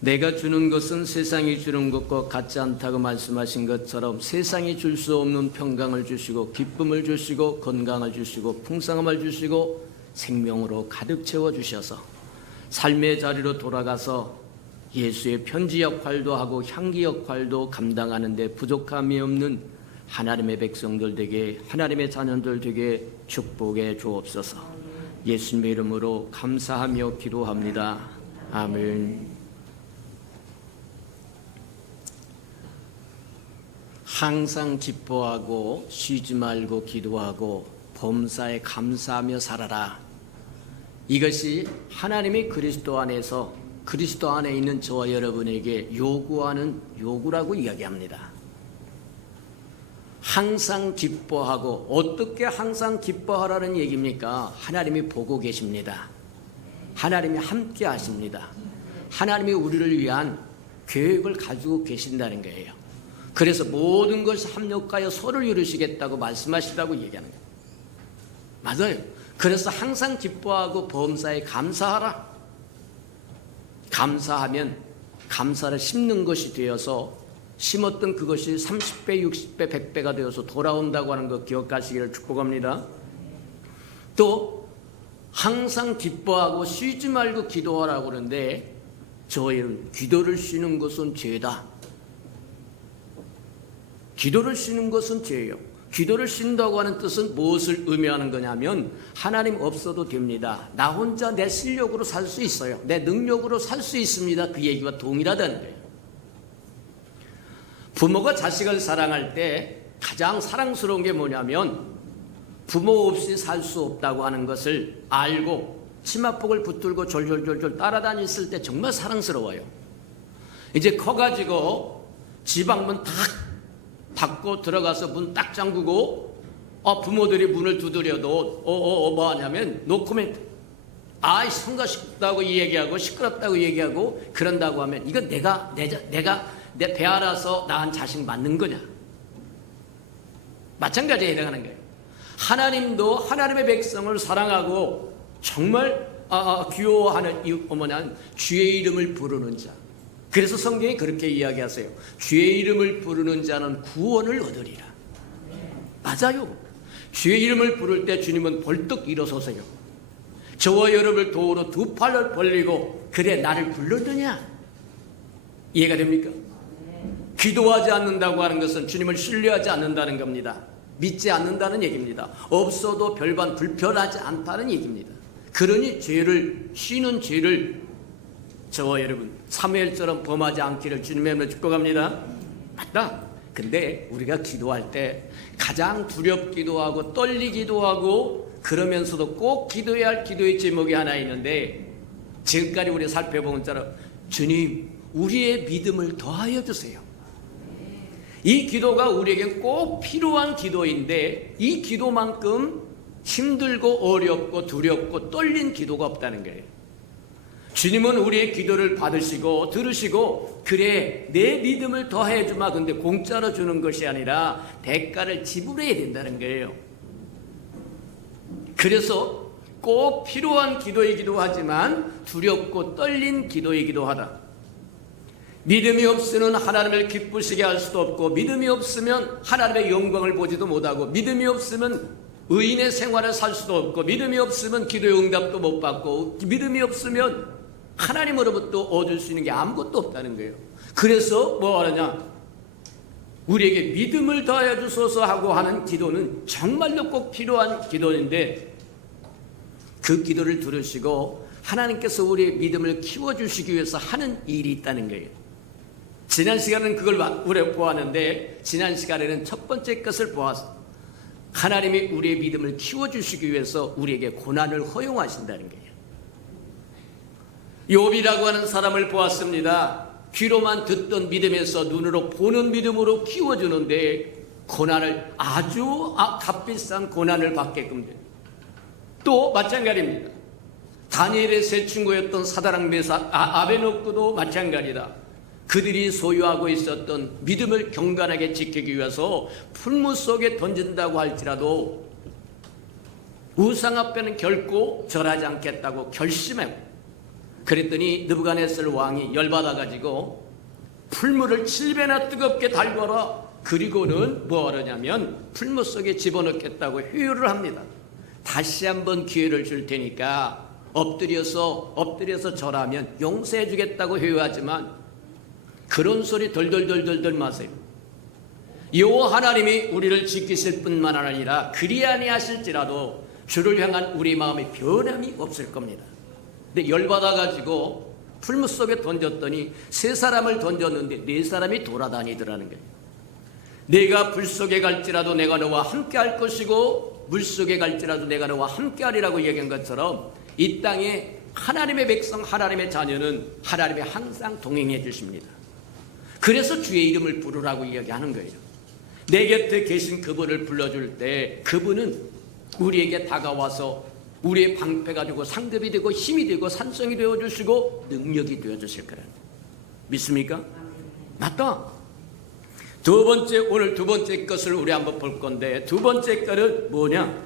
내가 주는 것은 세상이 주는 것과 같지 않다고 말씀하신 것처럼 세상이 줄 수 없는 평강을 주시고 기쁨을 주시고 건강을 주시고 풍성함을 주시고 생명으로 가득 채워 주셔서 삶의 자리로 돌아가서 예수의 편지 역할도 하고 향기 역할도 감당하는 데 부족함이 없는 하나님의 백성들 되게, 하나님의 자녀들 되게 축복해 주옵소서. 예수님의 이름으로 감사하며 기도합니다. 아멘. 항상 기뻐하고 쉬지 말고 기도하고 범사에 감사하며 살아라. 이것이 하나님이 그리스도 안에서, 그리스도 안에 있는 저와 여러분에게 요구하는 요구라고 이야기합니다. 항상 기뻐하고, 어떻게 항상 기뻐하라는 얘기입니까? 하나님이 보고 계십니다. 하나님이 함께 하십니다. 하나님이 우리를 위한 계획을 가지고 계신다는 거예요. 그래서 모든 것이 합력하여 서로를 이루시겠다고 말씀하시라고 얘기하는 거예요. 맞아요. 그래서 항상 기뻐하고 범사에 감사하라. 감사하면 감사를 심는 것이 되어서 심었던 그것이 30배, 60배, 100배가 되어서 돌아온다고 하는 것 기억하시기를 축복합니다. 또 항상 기뻐하고 쉬지 말고 기도하라고 그러는데 저희는 기도를 쉬는 것은 죄다. 기도를 쉬는 것은 죄예요. 기도를 쉰다고 하는 뜻은 무엇을 의미하는 거냐면 하나님 없어도 됩니다. 나 혼자 내 실력으로 살 수 있어요. 내 능력으로 살 수 있습니다. 그 얘기와 동일하다는 거예요. 부모가 자식을 사랑할 때 가장 사랑스러운 게 뭐냐면 부모 없이 살 수 없다고 하는 것을 알고 치마폭을 붙들고 졸졸졸졸 따라다녔을 때 정말 사랑스러워요. 이제 커가지고 지방문 탁 닫고 들어가서 문 딱 잠그고 부모들이 문을 두드려도 뭐 하냐면 노코멘트. 아이 성가시다고 얘기하고 시끄럽다고 얘기하고 그런다고 하면 이건 내가 내 배 알아서 낳은 자식 맞는 거냐? 마찬가지에 해당하는 거예요. 하나님도 하나님의 백성을 사랑하고 정말 귀여워하는 이유 뭐냐면 주의 이름을 부르는 자. 그래서 성경이 그렇게 이야기하세요. 주의 이름을 부르는 자는 구원을 얻으리라. 맞아요. 주의 이름을 부를 때 주님은 벌떡 일어서세요. 저와 여러분을 도우러 두 팔을 벌리고 그래 나를 불렀느냐? 이해가 됩니까? 기도하지 않는다고 하는 것은 주님을 신뢰하지 않는다는 겁니다. 믿지 않는다는 얘기입니다. 없어도 별반 불편하지 않다는 얘기입니다. 그러니 죄를 쉬는 죄를 저와 여러분 사무엘처럼 범하지 않기를 주님의 이름으로 축복합니다. 맞다. 근데 우리가 기도할 때 가장 두렵기도 하고 떨리기도 하고 그러면서도 꼭 기도해야 할 기도의 제목이 하나 있는데 지금까지 우리 살펴본 것처럼 주님 우리의 믿음을 더하여 주세요. 이 기도가 우리에게 꼭 필요한 기도인데 이 기도만큼 힘들고 어렵고 두렵고 떨린 기도가 없다는 거예요. 주님은 우리의 기도를 받으시고 들으시고 그래 내 믿음을 더해 주마. 근데 공짜로 주는 것이 아니라 대가를 지불해야 된다는 거예요. 그래서 꼭 필요한 기도이기도 하지만 두렵고 떨린 기도이기도 하다. 믿음이 없으면 하나님을 기쁘시게 할 수도 없고 믿음이 없으면 하나님의 영광을 보지도 못하고 믿음이 없으면 의인의 생활을 살 수도 없고 믿음이 없으면 기도의 응답도 못 받고 믿음이 없으면 하나님으로부터 얻을 수 있는 게 아무것도 없다는 거예요. 그래서 뭐 하느냐? 우리에게 믿음을 더하여 주소서 하고 하는 기도는 정말로 꼭 필요한 기도인데 그 기도를 들으시고 하나님께서 우리의 믿음을 키워주시기 위해서 하는 일이 있다는 거예요. 지난 시간은 그걸 우리가 보았는데 지난 시간에는 첫 번째 것을 보았어. 하나님이 우리의 믿음을 키워주시기 위해서 우리에게 고난을 허용하신다는 거예요. 욥이라고 하는 사람을 보았습니다. 귀로만 듣던 믿음에서 눈으로 보는 믿음으로 키워주는데 고난을 아주 값비싼 고난을 받게끔 됩니다. 또 마찬가지입니다. 다니엘의 세 친구였던 사드락 메삭 아베노고도 마찬가지다. 그들이 소유하고 있었던 믿음을 경건하게 지키기 위해서 풀무 속에 던진다고 할지라도 우상 앞에는 결코 절하지 않겠다고 결심하고, 그랬더니 느부갓네살 왕이 열받아가지고 풀무를 7배나 뜨겁게 달궈라, 그리고는 뭐 하느냐면 풀무 속에 집어넣겠다고 회유를 합니다. 다시 한번 기회를 줄 테니까 엎드려서 절하면 용서해 주겠다고 회유하지만 그런 소리 덜덜덜덜 마세요. 여호와 하나님이 우리를 지키실 뿐만 아니라 그리 아니하실지라도 주를 향한 우리 마음의 변함이 없을 겁니다. 근데 열받아가지고 풀무 속에 던졌더니 세 사람을 던졌는데 네 사람이 돌아다니더라는 거예요. 내가 불 속에 갈지라도 내가 너와 함께 할 것이고 물 속에 갈지라도 내가 너와 함께 하리라고 얘기한 것처럼 이 땅에 하나님의 백성, 하나님의 자녀는 하나님이 항상 동행해 주십니다. 그래서 주의 이름을 부르라고 이야기하는 거예요. 내 곁에 계신 그분을 불러줄 때 그분은 우리에게 다가와서 우리의 방패가 되고 상급이 되고 힘이 되고 산성이 되어주시고 능력이 되어주실 거라는 거예요. 믿습니까? 맞다. 오늘 두 번째 것을 우리 한번 볼 건데, 두 번째 것은 뭐냐?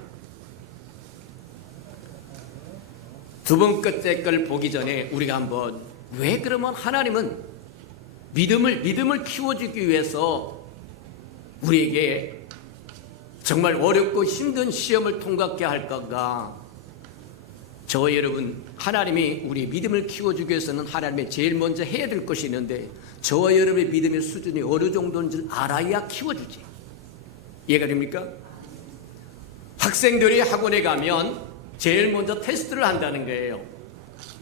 두 번째 걸 보기 전에 우리가 한번, 왜 그러면 하나님은 믿음을 키워주기 위해서 우리에게 정말 어렵고 힘든 시험을 통과하게 할 건가? 저와 여러분, 하나님이 우리 믿음을 키워주기 위해서는 하나님이 제일 먼저 해야 될 것이 있는데, 저와 여러분의 믿음의 수준이 어느 정도인지 알아야 키워주지. 이해가 됩니까? 학생들이 학원에 가면 제일 먼저 테스트를 한다는 거예요.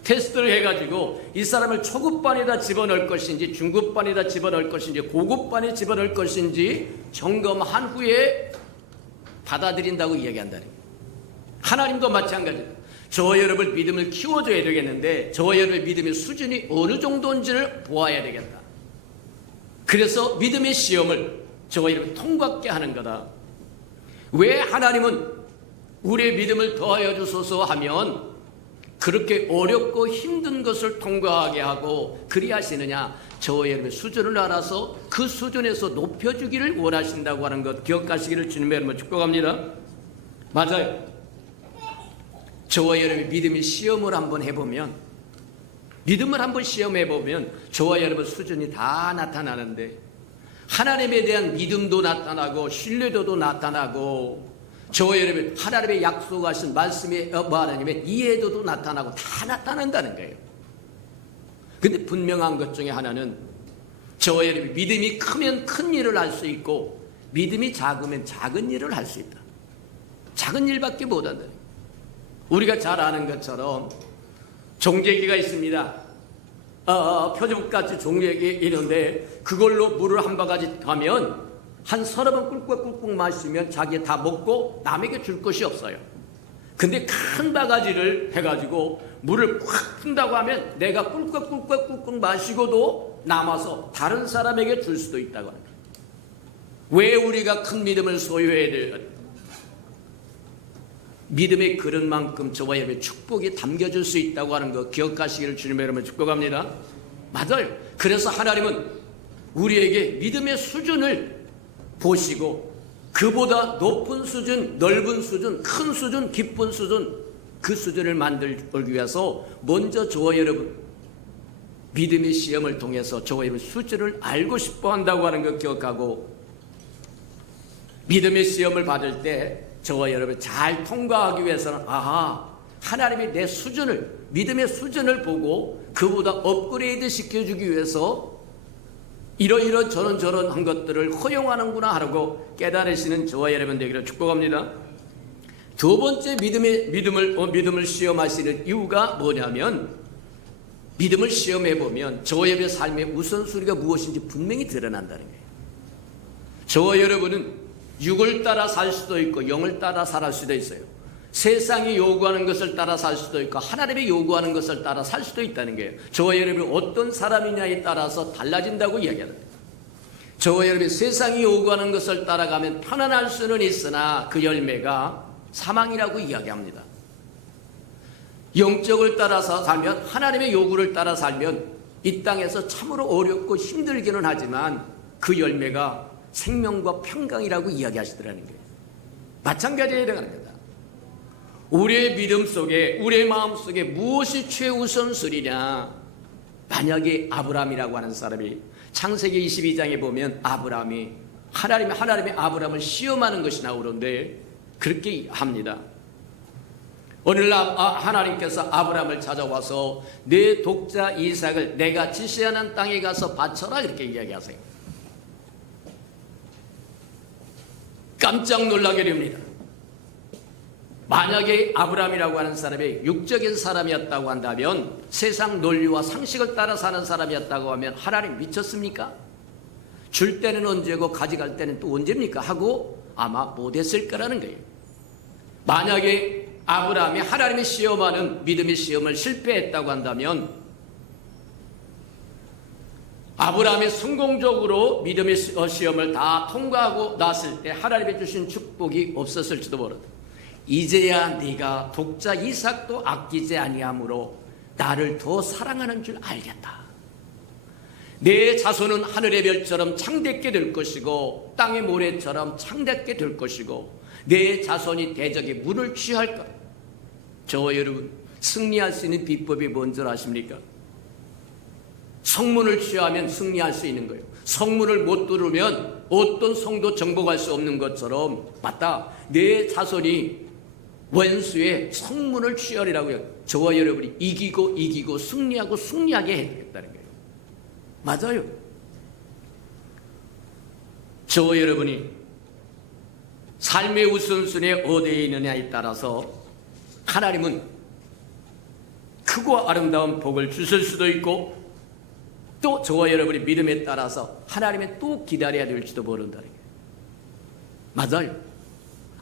테스트를 해가지고 이 사람을 초급반에다 집어넣을 것인지 중급반에다 집어넣을 것인지 고급반에 집어넣을 것인지 점검한 후에 받아들인다고 이야기한다는 거예요. 하나님도 마찬가지입니다. 저와 여러분 믿음을 키워줘야 되겠는데 저와 여러분의 믿음의 수준이 어느 정도인지를 보아야 되겠다. 그래서 믿음의 시험을 저와 여러분 통과하게 하는 거다. 왜 하나님은 우리의 믿음을 더하여 주소서 하면 그렇게 어렵고 힘든 것을 통과하게 하고 그리하시느냐? 저와 여러분의 수준을 알아서 그 수준에서 높여주기를 원하신다고 하는 것 기억하시기를 주님의 이름으로 축복합니다. 맞아요. 저와 여러분의 믿음의 시험을 한번 해보면, 믿음을 한번 시험해보면 저와 여러분 수준이 다 나타나는데, 하나님에 대한 믿음도 나타나고 신뢰도도 나타나고 저와 여러분 하나님의 약속하신 말씀의 하나님의 이해도도 나타나고 다 나타난다는 거예요. 근데 분명한 것 중에 하나는 저와 여러분 믿음이 크면 큰 일을 할 수 있고 믿음이 작으면 작은 일을 할 수 있다. 작은 일밖에 못한다. 우리가 잘 아는 것처럼 종제기가 있습니다. 표적같이 종제기 있는데 그걸로 물을 한 바가지 가면 한 30번 꿀꺽꿀꺽 마시면 자기 다 먹고 남에게 줄 것이 없어요. 근데 큰 바가지를 해가지고 물을 확 푼다고 하면 내가 꿀꺽꿀꺽꿀꺽 마시고도 남아서 다른 사람에게 줄 수도 있다고 합니다. 왜 우리가 큰 믿음을 소유해야 돼요? 믿음의 그릇만큼 저와 여러분의 축복이 담겨질 수 있다고 하는 거 기억하시기를 주님의 이름으로 축복합니다. 맞아요. 그래서 하나님은 우리에게 믿음의 수준을 보시고 그보다 높은 수준, 넓은 수준, 큰 수준, 깊은 수준, 그 수준을 만들기 위해서 먼저 저와 여러분 믿음의 시험을 통해서 저와 여러분 수준을 알고 싶어 한다고 하는 거 기억하고, 믿음의 시험을 받을 때 저와 여러분 잘 통과하기 위해서는 하나님이 내 수준을, 믿음의 수준을 보고 그보다 업그레이드 시켜주기 위해서 이러이러 저런 한 것들을 허용하는구나 하고 깨달으시는 저와 여러분 되기를 축복합니다. 두 번째 믿음을 시험하시는 이유가 뭐냐면, 믿음을 시험해보면 저와 여러분의 삶의 우선순위가 무엇인지 분명히 드러난다는 거예요. 저와 여러분은 육을 따라 살 수도 있고 영을 따라 살 수도 있어요. 세상이 요구하는 것을 따라 살 수도 있고 하나님이 요구하는 것을 따라 살 수도 있다는 거예요. 저와 여러분이 어떤 사람이냐에 따라서 달라진다고 이야기합니다. 저와 여러분이 세상이 요구하는 것을 따라가면 편안할 수는 있으나 그 열매가 사망이라고 이야기합니다. 영적을 따라서 살면, 하나님의 요구를 따라 살면 이 땅에서 참으로 어렵고 힘들기는 하지만 그 열매가 생명과 평강이라고 이야기하시더라는 거예요. 마찬가지에 해당합니다. 우리의 믿음 속에, 우리의 마음 속에 무엇이 최우선순위냐? 만약에 아브라함이라고 하는 사람이 창세기 22장에 보면 아브라함이 하나님의 아브라함을 시험하는 것이 나오는데 그렇게 합니다. 오늘날 하나님께서 아브라함을 찾아와서 내 독자 이삭을 내가 지시하는 땅에 가서 바쳐라 이렇게 이야기하세요. 깜짝 놀라게 됩니다. 만약에 아브라함이라고 하는 사람이 육적인 사람이었다고 한다면, 세상 논리와 상식을 따라 사는 사람이었다고 하면 하나님 미쳤습니까? 줄 때는 언제고 가져갈 때는 또 언제입니까? 하고 아마 못했을 거라는 거예요. 만약에 아브라함이 하나님의 시험하는 믿음의 시험을 실패했다고 한다면, 아브라함이 성공적으로 믿음의 시험을 다 통과하고 났을 때 하나님이 주신 축복이 없었을지도 모른다. 이제야 네가 독자 이삭도 아끼지 아니하므로 나를 더 사랑하는 줄 알겠다. 내 자손은 하늘의 별처럼 창대게 될 것이고 땅의 모래처럼 창대게 될 것이고 내 자손이 대적의 물을 취할 거다. 저와 여러분, 승리할 수 있는 비법이 뭔지 아십니까? 성문을 취하면 승리할 수 있는 거예요. 성문을 못 뚫으면 어떤 성도 정복할 수 없는 것처럼, 맞다, 내 자손이 원수의 성문을 취하리라고요. 저와 여러분이 이기고 승리하고 승리하게 해야겠다는 거예요. 맞아요. 저와 여러분이 삶의 우선순위에 어디에 있느냐에 따라서 하나님은 크고 아름다운 복을 주실 수도 있고, 또 저와 여러분의 믿음에 따라서 하나님의 또 기다려야 될지도 모른다는 거예요. 맞아요.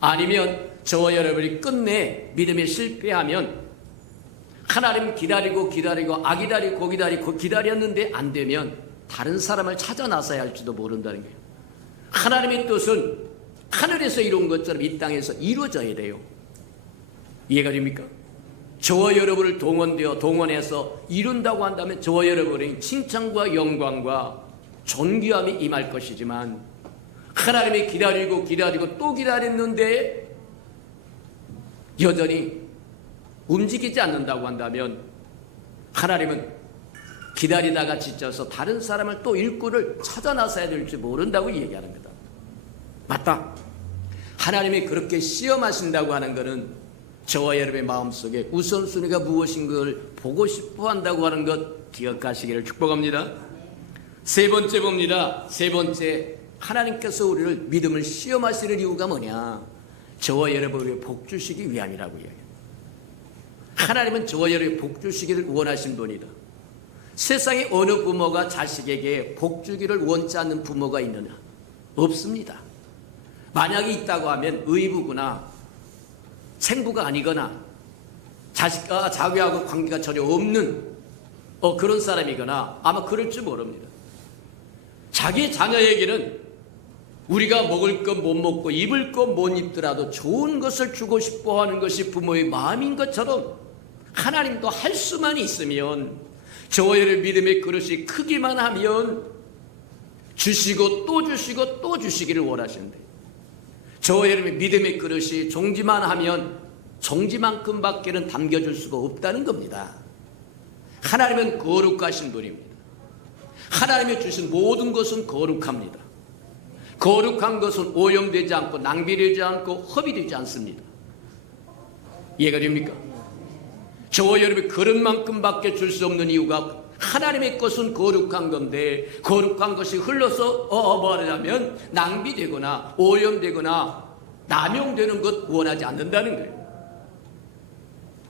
아니면 저와 여러분이 끝내 믿음에 실패하면 하나님 기다리고 기다렸는데 안 되면 다른 사람을 찾아 나서야 할지도 모른다는 거예요. 하나님의 뜻은 하늘에서 이룬 것처럼 이 땅에서 이루어져야 돼요. 이해가 됩니까? 저와 여러분을 동원해서 이룬다고 한다면 저와 여러분의 칭찬과 영광과 존귀함이 임할 것이지만, 하나님이 기다리고 또 기다렸는데 여전히 움직이지 않는다고 한다면 하나님은 기다리다가 지쳐서 다른 사람을 또 일꾼을 찾아 나서야 될지 모른다고 얘기하는 거다. 맞다. 하나님이 그렇게 시험하신다고 하는 것은 저와 여러분의 마음속에 우선순위가 무엇인 걸 보고 싶어 한다고 하는 것 기억하시기를 축복합니다. 세 번째 봅니다. 세 번째, 하나님께서 우리를 믿음을 시험하시는 이유가 뭐냐? 저와 여러분의 복 주시기 위함이라고 이야기해요. 하나님은 저와 여러분의 복 주시기를 원하신 분이다. 세상에 어느 부모가 자식에게 복 주기를 원치 않는 부모가 있느냐? 없습니다. 만약에 있다고 하면 의부구나, 생부가 아니거나 자식과 자기하고 관계가 전혀 없는 그런 사람이거나 아마 그럴지 모릅니다. 자기 자녀에게는 우리가 먹을 것 못 먹고 입을 것 못 입더라도 좋은 것을 주고 싶어 하는 것이 부모의 마음인 것처럼 하나님도 할 수만 있으면, 저와 여러분의 믿음의 그릇이 크기만 하면 주시고 또 주시기를 원하시는데, 저와 여러분의 믿음의 그릇이 종지만 하면 종지만큼밖에는 담겨줄 수가 없다는 겁니다. 하나님은 거룩하신 분입니다. 하나님이 주신 모든 것은 거룩합니다. 거룩한 것은 오염되지 않고 낭비되지 않고 허비되지 않습니다. 이해가 됩니까? 저와 여러분이 그릇만큼밖에 줄 수 없는 이유가, 하나님의 것은 거룩한 건데 거룩한 것이 흘러서 뭐하냐면 낭비되거나 오염되거나 남용되는 것 원하지 않는다는 거예요.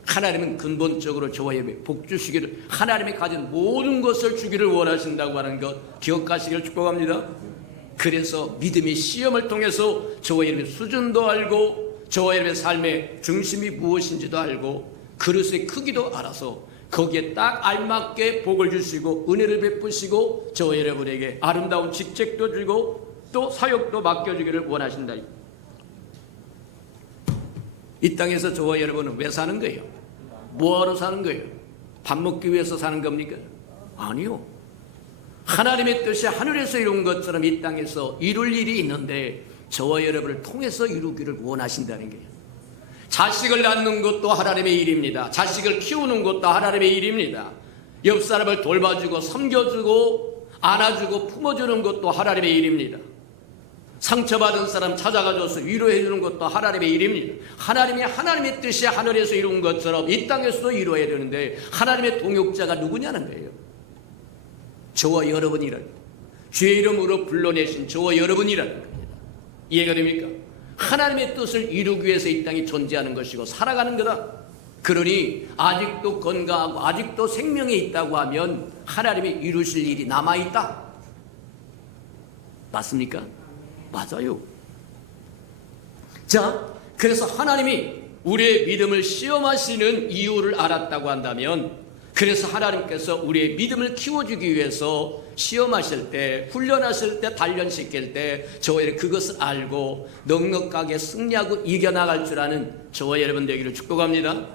하나님은 근본적으로 저와 여러분이 복 주시기를, 하나님이 가진 모든 것을 주기를 원하신다고 하는 것 기억하시기를 축복합니다. 그래서 믿음의 시험을 통해서 저와 여러분의 수준도 알고 저와 여러분의 삶의 중심이 무엇인지도 알고 그릇의 크기도 알아서 거기에 딱 알맞게 복을 주시고 은혜를 베푸시고 저와 여러분에게 아름다운 직책도 주고 또 사역도 맡겨주기를 원하신다. 이 땅에서 저와 여러분은 왜 사는 거예요? 뭐하러 사는 거예요? 밥 먹기 위해서 사는 겁니까? 아니요. 하나님의 뜻이 하늘에서 이룬 것처럼 이 땅에서 이룰 일이 있는데 저와 여러분을 통해서 이루기를 원하신다는 거예요. 자식을 낳는 것도 하나님의 일입니다. 자식을 키우는 것도 하나님의 일입니다. 옆 사람을 돌봐주고 섬겨주고 안아주고 품어주는 것도 하나님의 일입니다. 상처받은 사람 찾아가줘서 위로해주는 것도 하나님의 일입니다. 하나님이 하나님의 뜻이 하늘에서 이룬 것처럼 이 땅에서도 이루어야 되는데 하나님의 동역자가 누구냐는 거예요. 저와 여러분이라는 거예요. 주의 이름으로 불러내신 저와 여러분이라는 겁니다. 이해가 됩니까? 하나님의 뜻을 이루기 위해서 이 땅에 존재하는 것이고 살아가는 거다. 그러니 아직도 건강하고 아직도 생명이 있다고 하면 하나님이 이루실 일이 남아있다. 맞습니까? 맞아요. 자, 그래서 하나님이 우리의 믿음을 시험하시는 이유를 알았다고 한다면 그래서 하나님께서 우리의 믿음을 키워주기 위해서 시험하실 때, 훈련하실 때, 단련시킬 때 저와 여러분 그것을 알고 넉넉하게 승리하고 이겨나갈 줄 아는 저와 여러분 되기를 축복합니다.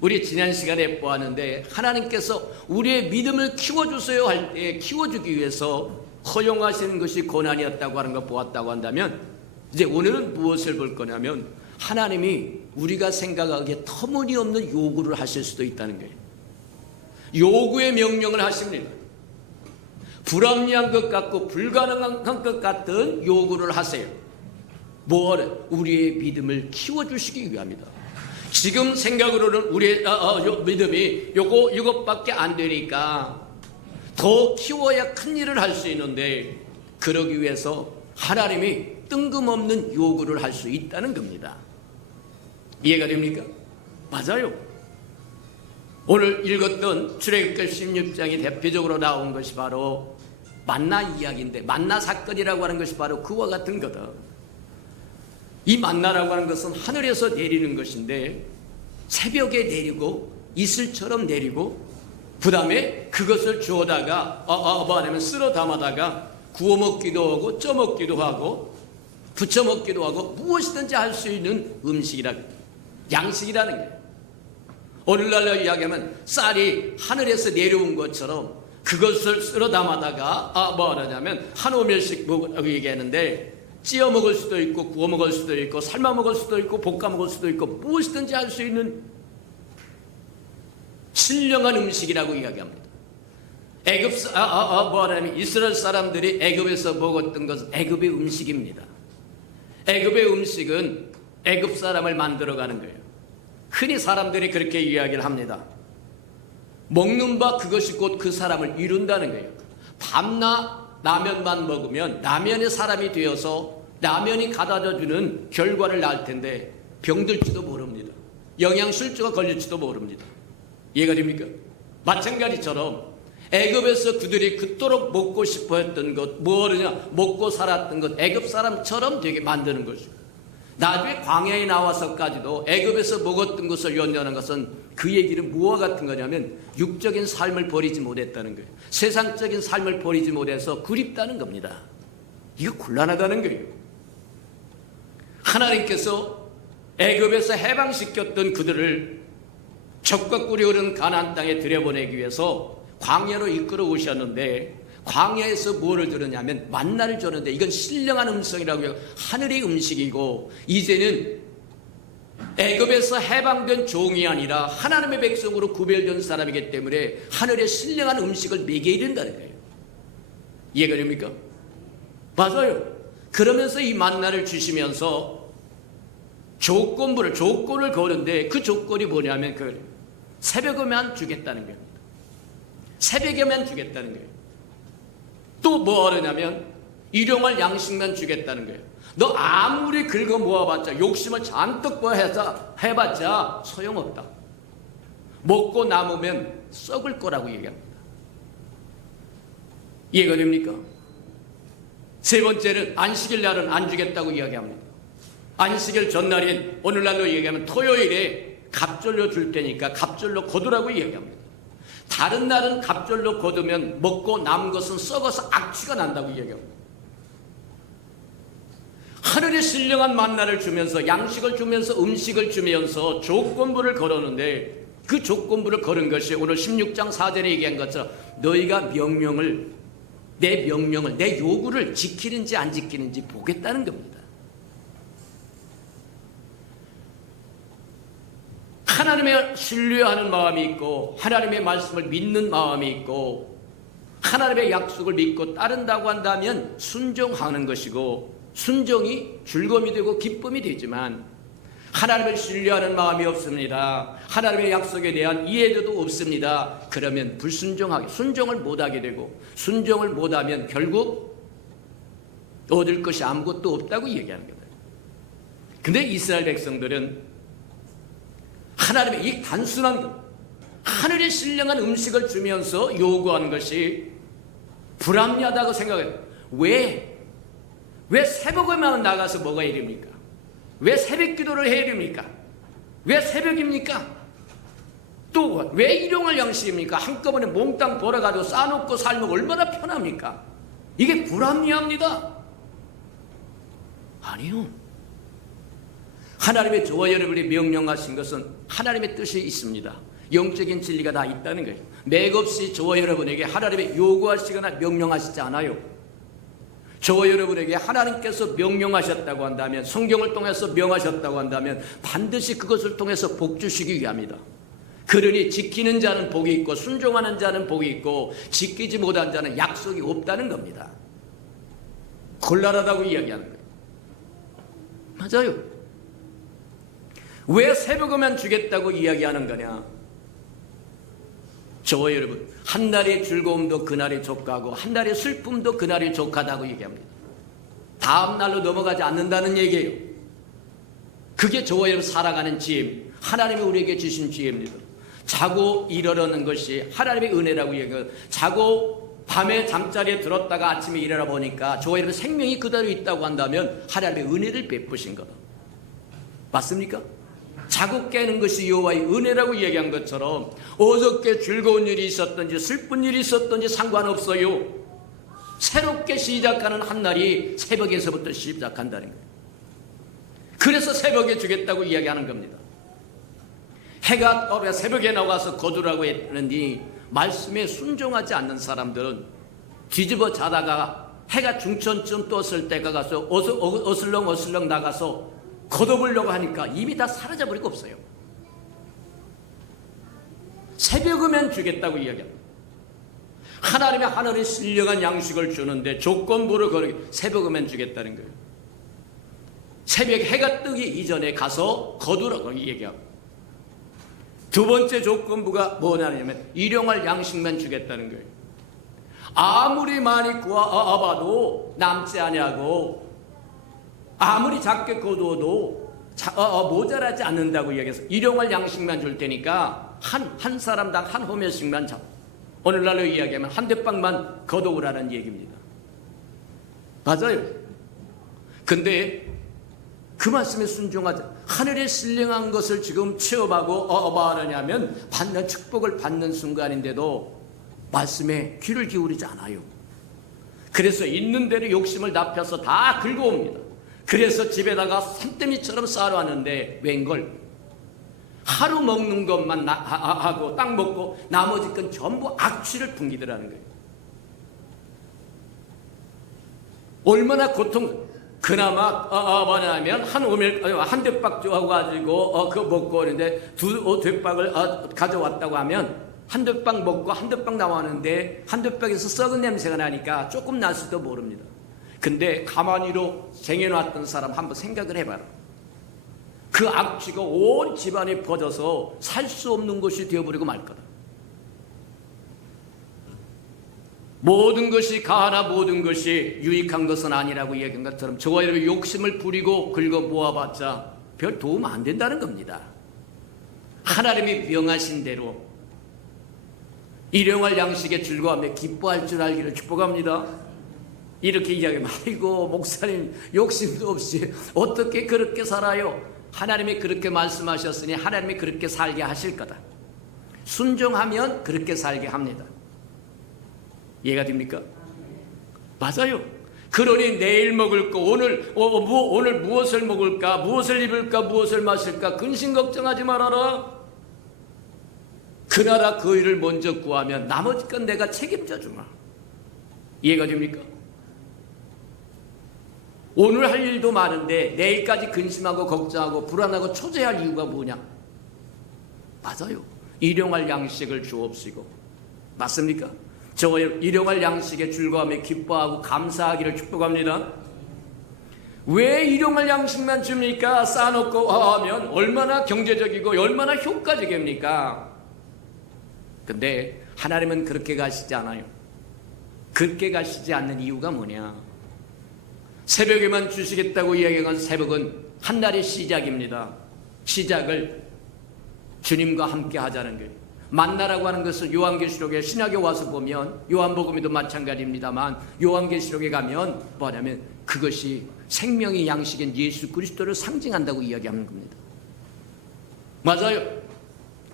우리 지난 시간에 보았는데 하나님께서 우리의 믿음을 키워주세요 할 때 키워주기 위해서 허용하시는 것이 고난이었다고 하는 걸 보았다고 한다면 이제 오늘은 무엇을 볼 거냐면 하나님이 우리가 생각하기에 터무니없는 요구를 하실 수도 있다는 거예요. 요구의 명령을 하십니다. 불합리한 것 같고 불가능한 것 같은 요구를 하세요. 뭐를? 우리의 믿음을 키워주시기 위함이다. 지금 생각으로는 우리의 믿음이 이것밖에 안 되니까 더 키워야 큰 일을 할 수 있는데 그러기 위해서 하나님이 뜬금없는 요구를 할 수 있다는 겁니다. 이해가 됩니까? 맞아요. 오늘 읽었던 출애굽기 16장이 대표적으로 나온 것이 바로 만나 이야기인데 만나 사건이라고 하는 것이 바로 그와 같은 거다. 이 만나라고 하는 것은 하늘에서 내리는 것인데 새벽에 내리고 이슬처럼 내리고 그 다음에 그것을 주워다가 뭐하냐면 쓸어 담아다가 구워 먹기도 하고 쪄 먹기도 하고 부쳐 먹기도 하고 무엇이든지 할 수 있는 음식이라 양식이라는 거예요. 오늘날로 이야기하면 쌀이 하늘에서 내려온 것처럼 그것을 쓸어 담아다가 뭐하냐면 한 오멜씩 얘기하는데 찌어 먹을 수도 있고 구워 먹을 수도 있고 삶아 먹을 수도 있고 볶아 먹을 수도 있고 무엇이든지 할 수 있는 신령한 음식이라고 이야기합니다. 뭐하냐면 이스라엘 사람들이 애굽에서 먹었던 것은 애굽의 음식입니다. 애굽의 음식은 애굽 사람을 만들어가는 거예요. 흔히 사람들이 그렇게 이야기를 합니다. 먹는 바 그것이 곧 그 사람을 이룬다는 거예요. 밤낮 라면만 먹으면 라면의 사람이 되어서 라면이 가져다주는 결과를 낳을 텐데 병들지도 모릅니다. 영양실조가 걸릴지도 모릅니다. 이해가 됩니까? 마찬가지처럼 애굽에서 그들이 그토록 먹고 싶어 했던 것 뭐냐 먹고 살았던 것 애굽 사람처럼 되게 만드는 것이고 나중에 광야에 나와서까지도 애굽에서 먹었던 것을 연연하는 것은 그 얘기는 무엇과 같은 거냐면 육적인 삶을 버리지 못했다는 거예요. 세상적인 삶을 버리지 못해서 그립다는 겁니다. 이거 곤란하다는 거예요. 하나님께서 애굽에서 해방시켰던 그들을 적과 꿀이 흐르는 가나안 땅에 들여보내기 위해서 광야로 이끌어 오셨는데 광야에서 뭐를 주느냐면 만나를 주는데 이건 신령한 음성이라고 해요. 하늘의 음식이고 이제는 애굽에서 해방된 종이 아니라 하나님의 백성으로 구별된 사람이기 때문에 하늘의 신령한 음식을 먹여야 된다는 거예요. 이해가 됩니까? 맞아요. 그러면서 이 만나를 주시면서 조건을 거는데 그 조건이 뭐냐면 새벽에만 주겠다는 겁니다. 새벽에만 주겠다는 거예요. 또 뭐 하느냐면 일용할 양식만 주겠다는 거예요. 너 아무리 긁어 모아봤자 욕심을 잔뜩 해봤자 소용없다. 먹고 남으면 썩을 거라고 얘기합니다. 이해가 됩니까? 세 번째는 안식일 날은 안 주겠다고 이야기합니다. 안식일 전날인 오늘날로 얘기하면 토요일에 갑절로 줄 테니까 갑절로 거두라고 얘기합니다. 다른 날은 갑절로 거두면 먹고 남은 것은 썩어서 악취가 난다고 얘기합니다. 하늘의 신령한 만나를 주면서 양식을 주면서 음식을 주면서 조건부를 걸었는데 그 조건부를 걸은 것이 오늘 16장 4절에 얘기한 것처럼 너희가 내 명령을 내 요구를 지키는지 안 지키는지 보겠다는 겁니다. 하나님의 신뢰하는 마음이 있고 하나님의 말씀을 믿는 마음이 있고 하나님의 약속을 믿고 따른다고 한다면 순종하는 것이고 순종이 즐거움이 되고 기쁨이 되지만 하나님을 신뢰하는 마음이 없습니다. 하나님의 약속에 대한 이해도도 없습니다. 그러면 순종을 못하게 되고 순종을 못하면 결국 얻을 것이 아무것도 없다고 얘기하는 거예요. 근데 이스라엘 백성들은 하나님의 이 단순한 하늘의 신령한 음식을 주면서 요구하는 것이 불합리하다고 생각해요. 왜 새벽에만 나가서 먹어야 됩니까? 왜 새벽 기도를 해야 됩니까? 왜 새벽입니까? 또 왜 일용할 양식입니까? 한꺼번에 몽땅 벌어가지고 싸놓고 살면 얼마나 편합니까? 이게 불합리합니다. 아니요. 하나님의 저와 여러분이 명령하신 것은 하나님의 뜻이 있습니다. 영적인 진리가 다 있다는 거예요. 맥없이 저와 여러분에게 하나님의 요구하시거나 명령하시지 않아요. 저와 여러분에게 하나님께서 명령하셨다고 한다면 성경을 통해서 명하셨다고 한다면 반드시 그것을 통해서 복 주시기 위함이다. 그러니 지키는 자는 복이 있고 순종하는 자는 복이 있고 지키지 못한 자는 약속이 없다는 겁니다. 곤란하다고 이야기하는 거예요. 맞아요. 왜 새벽에만 주겠다고 이야기하는 거냐? 저와 여러분, 한날의 즐거움도 그날이 족하고 한날의 슬픔도 그날이 족하다고 얘기합니다. 다음 날로 넘어가지 않는다는 얘기예요. 그게 저와 여러분 살아가는 지혜입니다. 하나님이 우리에게 주신 지혜입니다. 자고 일어나는 것이 하나님의 은혜라고 얘기해요. 자고 밤에 잠자리에 들었다가 아침에 일어나 보니까 저와 여러분 생명이 그대로 있다고 한다면 하나님의 은혜를 베푸신 거다. 맞습니까? 자고 깨는 것이 여호와의 은혜라고 얘기한 것처럼 어저께 즐거운 일이 있었든지 슬픈 일이 있었든지 상관없어요. 새롭게 시작하는 한날이 새벽에서부터 시작한다는 거예요. 그래서 새벽에 주겠다고 이야기하는 겁니다. 해가 떠오르 새벽에 나가서 거두라고 했는데 말씀에 순종하지 않는 사람들은 뒤집어 자다가 해가 중천쯤 떴을 때가 가서 어슬렁 나가서 거둬보려고 하니까 이미 다 사라져버리고 없어요. 새벽이면 주겠다고 이야기합니다. 하나님의 하늘의 신령한 양식을 주는데 조건부를 걸기 새벽이면 주겠다는 거예요. 새벽에 해가 뜨기 이전에 가서 거두라고 얘기하고 두 번째 조건부가 뭐냐면 일용할 양식만 주겠다는 거예요. 아무리 많이 구워봐도 남지 아니하고 아무리 작게 거두어도 모자라지 않는다고 이야기해서 일용할 양식만 줄 테니까 한 사람당 한 호멜씩만 잡. 오늘날로 이야기하면 한 대빵만 거두으라는 얘기입니다. 맞아요. 근데 그 말씀에 순종하자. 하늘의 신령한 것을 지금 체험하고 뭐 하느냐면 받는 축복을 받는 순간인데도 말씀에 귀를 기울이지 않아요. 그래서 있는 대로 욕심을 납혀서 다 긁어옵니다. 그래서 집에다가 산더미처럼 쌓아놨는데 웬걸 하루 먹는 것만 하고 딱 먹고 나머지 건 전부 악취를 풍기더라는 거예요. 얼마나 그나마 뭐냐면 한 대박 줘가지고 그거 먹고 오는데 두 대박을 가져왔다고 하면 한 대박 먹고 한 대박 나왔는데 한 대박에서 썩은 냄새가 나니까 조금 날 수도 모릅니다. 근데 가만히로 쟁여놨던 사람 한번 생각을 해봐라. 그 악취가 온 집안에 퍼져서 살 수 없는 것이 되어버리고 말 거다. 모든 것이 가하나 모든 것이 유익한 것은 아니라고 얘기한 것처럼 저와 여러분 욕심을 부리고 긁어 모아봤자 별 도움 안 된다는 겁니다. 하나님이 명하신 대로 일용할 양식에 즐거워하며 기뻐할 줄 알기를 축복합니다. 이렇게 이야기하면 아이고 목사님 욕심도 없이 어떻게 그렇게 살아요? 하나님이 그렇게 말씀하셨으니 하나님이 그렇게 살게 하실 거다. 순종하면 그렇게 살게 합니다. 이해가 됩니까? 맞아요. 그러니 내일 먹을 거 오늘 무엇을 먹을까, 무엇을 입을까, 무엇을 마실까 근심 걱정하지 말아라. 그 나라 그 일을 먼저 구하면 나머지 건 내가 책임져 주마. 이해가 됩니까? 오늘 할 일도 많은데 내일까지 근심하고 걱정하고 불안하고 초조해할 이유가 뭐냐? 맞아요. 일용할 양식을 주옵시고. 맞습니까? 저 일용할 양식에 즐거움에 기뻐하고 감사하기를 축복합니다. 왜 일용할 양식만 줍니까? 쌓아놓고 하면 얼마나 경제적이고 얼마나 효과적입니까? 근데 하나님은 그렇게 가시지 않아요. 그렇게 가시지 않는 이유가 뭐냐? 새벽에만 주시겠다고 이야기한 새벽은 한 날의 시작입니다. 시작을 주님과 함께 하자는 거예요. 만나라고 하는 것은 요한계시록에 신약에 와서 보면 요한복음에도 마찬가지입니다만 요한계시록에 가면 뭐냐면 그것이 생명의 양식인 예수 그리스도를 상징한다고 이야기하는 겁니다. 맞아요.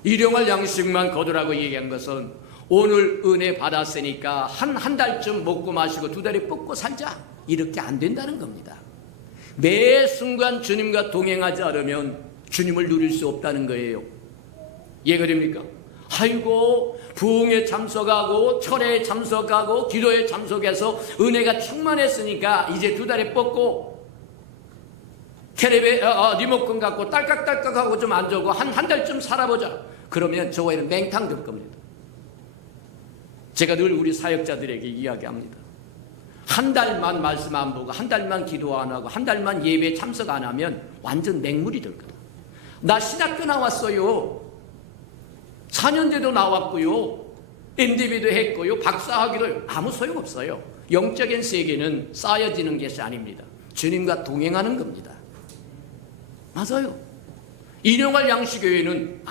일용할 양식만 거두라고 얘기한 것은 오늘 은혜 받았으니까 한 달쯤 먹고 마시고 두 달에 뻗고 살자 이렇게 안 된다는 겁니다. 매 순간 주님과 동행하지 않으면 주님을 누릴 수 없다는 거예요. 이해가 됩니까? 아이고 부흥에 참석하고 철회에 참석하고 기도에 참석해서 은혜가 충만했으니까 이제 두 달에 뻗고 텔레비에 리모컨 갖고 딸깍딸깍하고 좀 앉아고 한 달쯤 살아보자. 그러면 저와는 맹탕 될 겁니다. 제가 늘 우리 사역자들에게 이야기합니다. 한 달만 말씀 안 보고 한 달만 기도 안 하고 한 달만 예배에 참석 안 하면 완전 맹물이 될 거다. 나 신학교 나왔어요. 4년제도 나왔고요. MDB도 했고요. 박사학위도 아무 소용없어요. 영적인 세계는 쌓여지는 것이 아닙니다. 주님과 동행하는 겁니다. 맞아요. 일용할 양식 외에는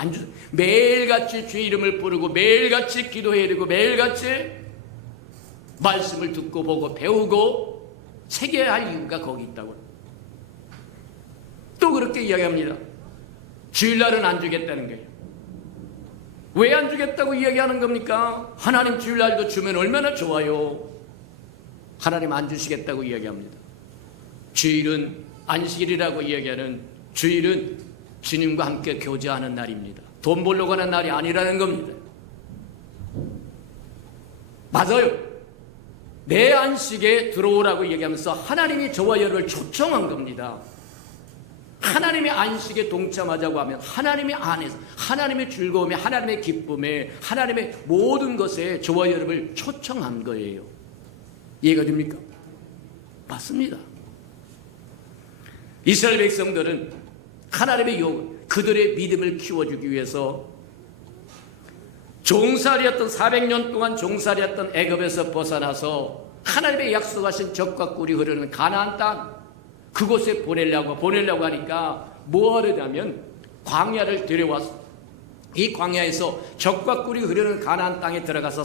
매일같이 주의 이름을 부르고 매일같이 기도해야 되고 매일같이 말씀을 듣고 보고 배우고 새겨야 할 이유가 거기 있다고요. 또 그렇게 이야기합니다. 주일날은 안 주겠다는 거예요. 왜 안 주겠다고 이야기하는 겁니까? 하나님 주일날도 주면 얼마나 좋아요. 하나님 안 주시겠다고 이야기합니다. 주일은 안식일이라고 이야기하는 주일은 주님과 함께 교제하는 날입니다. 돈 벌러 가는 날이 아니라는 겁니다. 맞아요. 내 안식에 들어오라고 얘기하면서 하나님이 저와 여러분을 초청한 겁니다. 하나님의 안식에 동참하자고 하면 하나님의 안에서 하나님의 즐거움에 하나님의 기쁨에 하나님의 모든 것에 저와 여러분을 초청한 거예요. 이해가 됩니까? 맞습니다. 이스라엘 백성들은 하나님의 그들의 믿음을 키워주기 위해서 종살이였던 400년 동안 종살이였던 애굽에서 벗어나서 하나님의 약속하신 젖과 꿀이 흐르는 가나안 땅 그곳에 보내려고 하니까 뭐 하려냐면 광야를 데려와서 이 광야에서 젖과 꿀이 흐르는 가나안 땅에 들어가서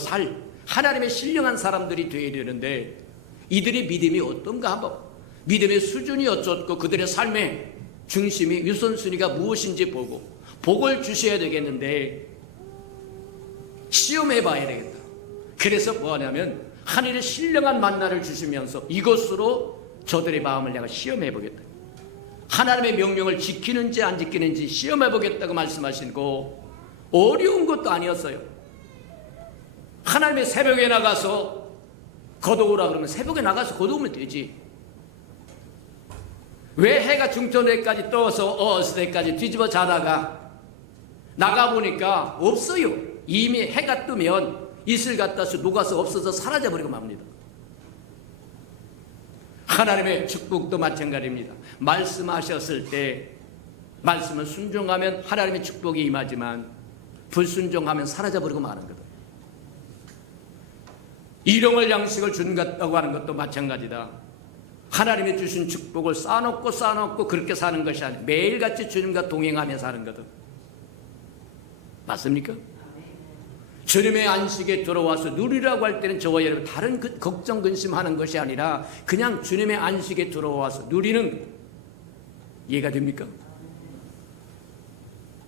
하나님의 신령한 사람들이 되어야 되는데 이들의 믿음이 어떤가 한번 믿음의 수준이 어쩌고 그들의 삶의 중심이 우선순위가 무엇인지 보고 복을 주셔야 되겠는데 시험해 봐야 되겠다. 그래서 뭐 하냐면 하늘의 신령한 만나를 주시면서 이것으로 저들의 마음을 내가 시험해 보겠다. 하나님의 명령을 지키는지 안 지키는지 시험해 보겠다고 말씀하시고 어려운 것도 아니었어요. 하나님의 새벽에 나가서 거두오라 그러면 새벽에 나가서 거두오면 되지. 왜 해가 중천에까지 떠서 어스을 때까지 뒤집어 자다가 나가보니까 없어요. 이미 해가 뜨면 이슬 갖다서 녹아서 없어져 사라져버리고 맙니다. 하나님의 축복도 마찬가지입니다. 말씀하셨을 때 말씀을 순종하면 하나님의 축복이 임하지만 불순종하면 사라져버리고 마는 거다. 일용할 양식을 준 것다고 하는 것도 마찬가지다. 하나님이 주신 축복을 쌓아놓고 그렇게 사는 것이 아니라 매일같이 주님과 동행하며 사는 거다. 맞습니까? 주님의 안식에 들어와서 누리라고 할 때는 저와 여러분 다른 걱정 근심하는 것이 아니라 그냥 주님의 안식에 들어와서 누리는, 이해가 됩니까?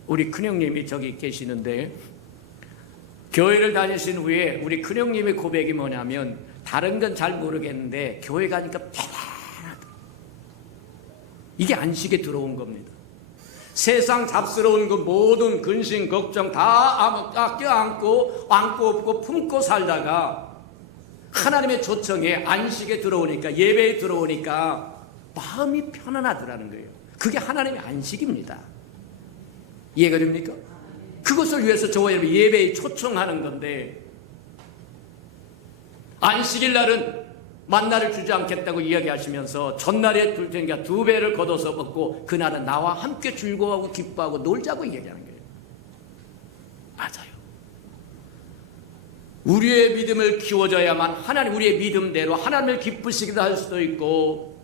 우리 큰형님이 저기 계시는데 교회를 다니신 후에 우리 큰형님의 고백이 뭐냐면, 다른 건 잘 모르겠는데 교회 가니까 편안하다. 이게 안식에 들어온 겁니다. 세상 잡스러운 그 모든 근심 걱정 다 껴안고 업고 품고 살다가 하나님의 초청에 안식에 들어오니까, 예배에 들어오니까 마음이 편안하더라는 거예요. 그게 하나님의 안식입니다. 이해가 됩니까? 그것을 위해서 저와 여러분 예배에 초청하는 건데, 안식일 날은 만나를 주지 않겠다고 이야기하시면서 전날에 둘 테니까 2배를 걷어서 먹고 그날은 나와 함께 즐거워하고 기뻐하고 놀자고 이야기하는 거예요. 맞아요. 우리의 믿음을 키워줘야만 하나님, 우리의 믿음대로 하나님을 기쁘시기도 할 수도 있고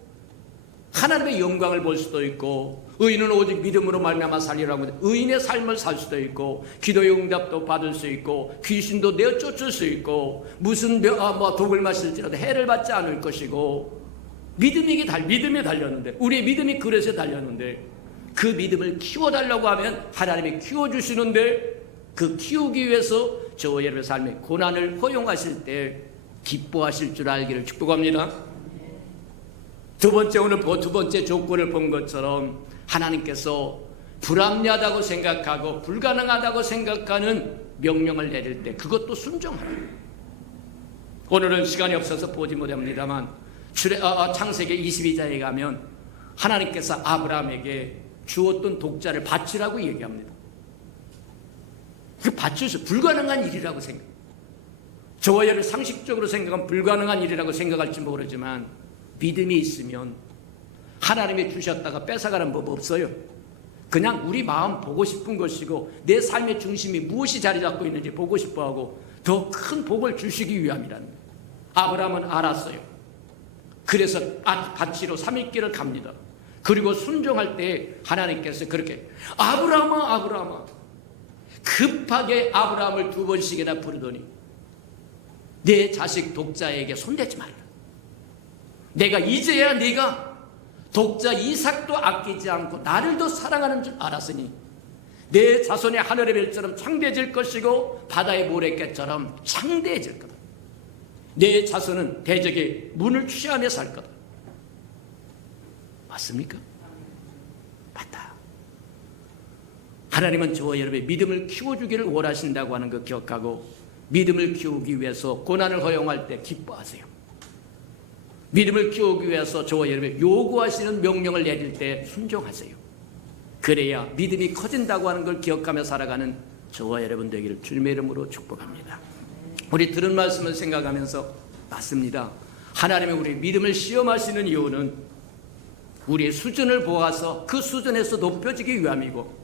하나님의 영광을 볼 수도 있고, 의인은 오직 믿음으로 말미암아 살리라고 하는데 의인의 삶을 살 수도 있고, 기도의 응답도 받을 수 있고, 귀신도 내어 쫓을 수 있고, 무슨 독을 마실지라도 해를 받지 않을 것이고, 믿음에 달렸는데, 우리의 믿음이 그릇에 달렸는데, 그 믿음을 키워달라고 하면 하나님이 키워주시는데, 그 키우기 위해서 저와 여러분의 삶에 고난을 허용하실 때 기뻐하실 줄 알기를 축복합니다. 오늘 두 번째 조건을 본 것처럼 하나님께서 불합리하다고 생각하고 불가능하다고 생각하는 명령을 내릴 때 그것도 순종하라. 오늘은 시간이 없어서 보지 못합니다만 창세기 22장에 가면 하나님께서 아브라함에게 주었던 독자를 바치라고 얘기합니다. 그 바쳐서 불가능한 일이라고 생각. 저와 여러분 상식적으로 생각하면 불가능한 일이라고 생각할지 모르지만 믿음이 있으면 하나님이 주셨다가 뺏어가는 법 없어요. 그냥 우리 마음 보고 싶은 것이고 내 삶의 중심이 무엇이 자리 잡고 있는지 보고 싶어하고 더 큰 복을 주시기 위함이라는 거예요. 아브라함은 알았어요. 그래서 바치로 3일길을 갑니다. 그리고 순종할 때 하나님께서 그렇게 아브라함아 급하게 아브라함을 2번씩이나 부르더니 내 자식 독자에게 손대지 말라. 내가 이제야 네가 독자 이삭도 아끼지 않고 나를 더 사랑하는 줄 알았으니 내 자손이 하늘의 별처럼 창대해질 것이고 바다의 모래개처럼 창대해질 거다. 내 자손은 대적의 문을 취하며 살 거다. 맞습니까? 맞다. 하나님은 저와 여러분의 믿음을 키워주기를 원하신다고 하는 거 기억하고, 믿음을 키우기 위해서 고난을 허용할 때 기뻐하세요. 믿음을 키우기 위해서 저와 여러분의 요구하시는 명령을 내릴 때 순종하세요. 그래야 믿음이 커진다고 하는 걸 기억하며 살아가는 저와 여러분 되기를 주님의 이름으로 축복합니다. 우리 들은 말씀을 생각하면서 맞습니다. 하나님의 우리 믿음을 시험하시는 이유는 우리의 수준을 보아서 그 수준에서 높여지기 위함이고,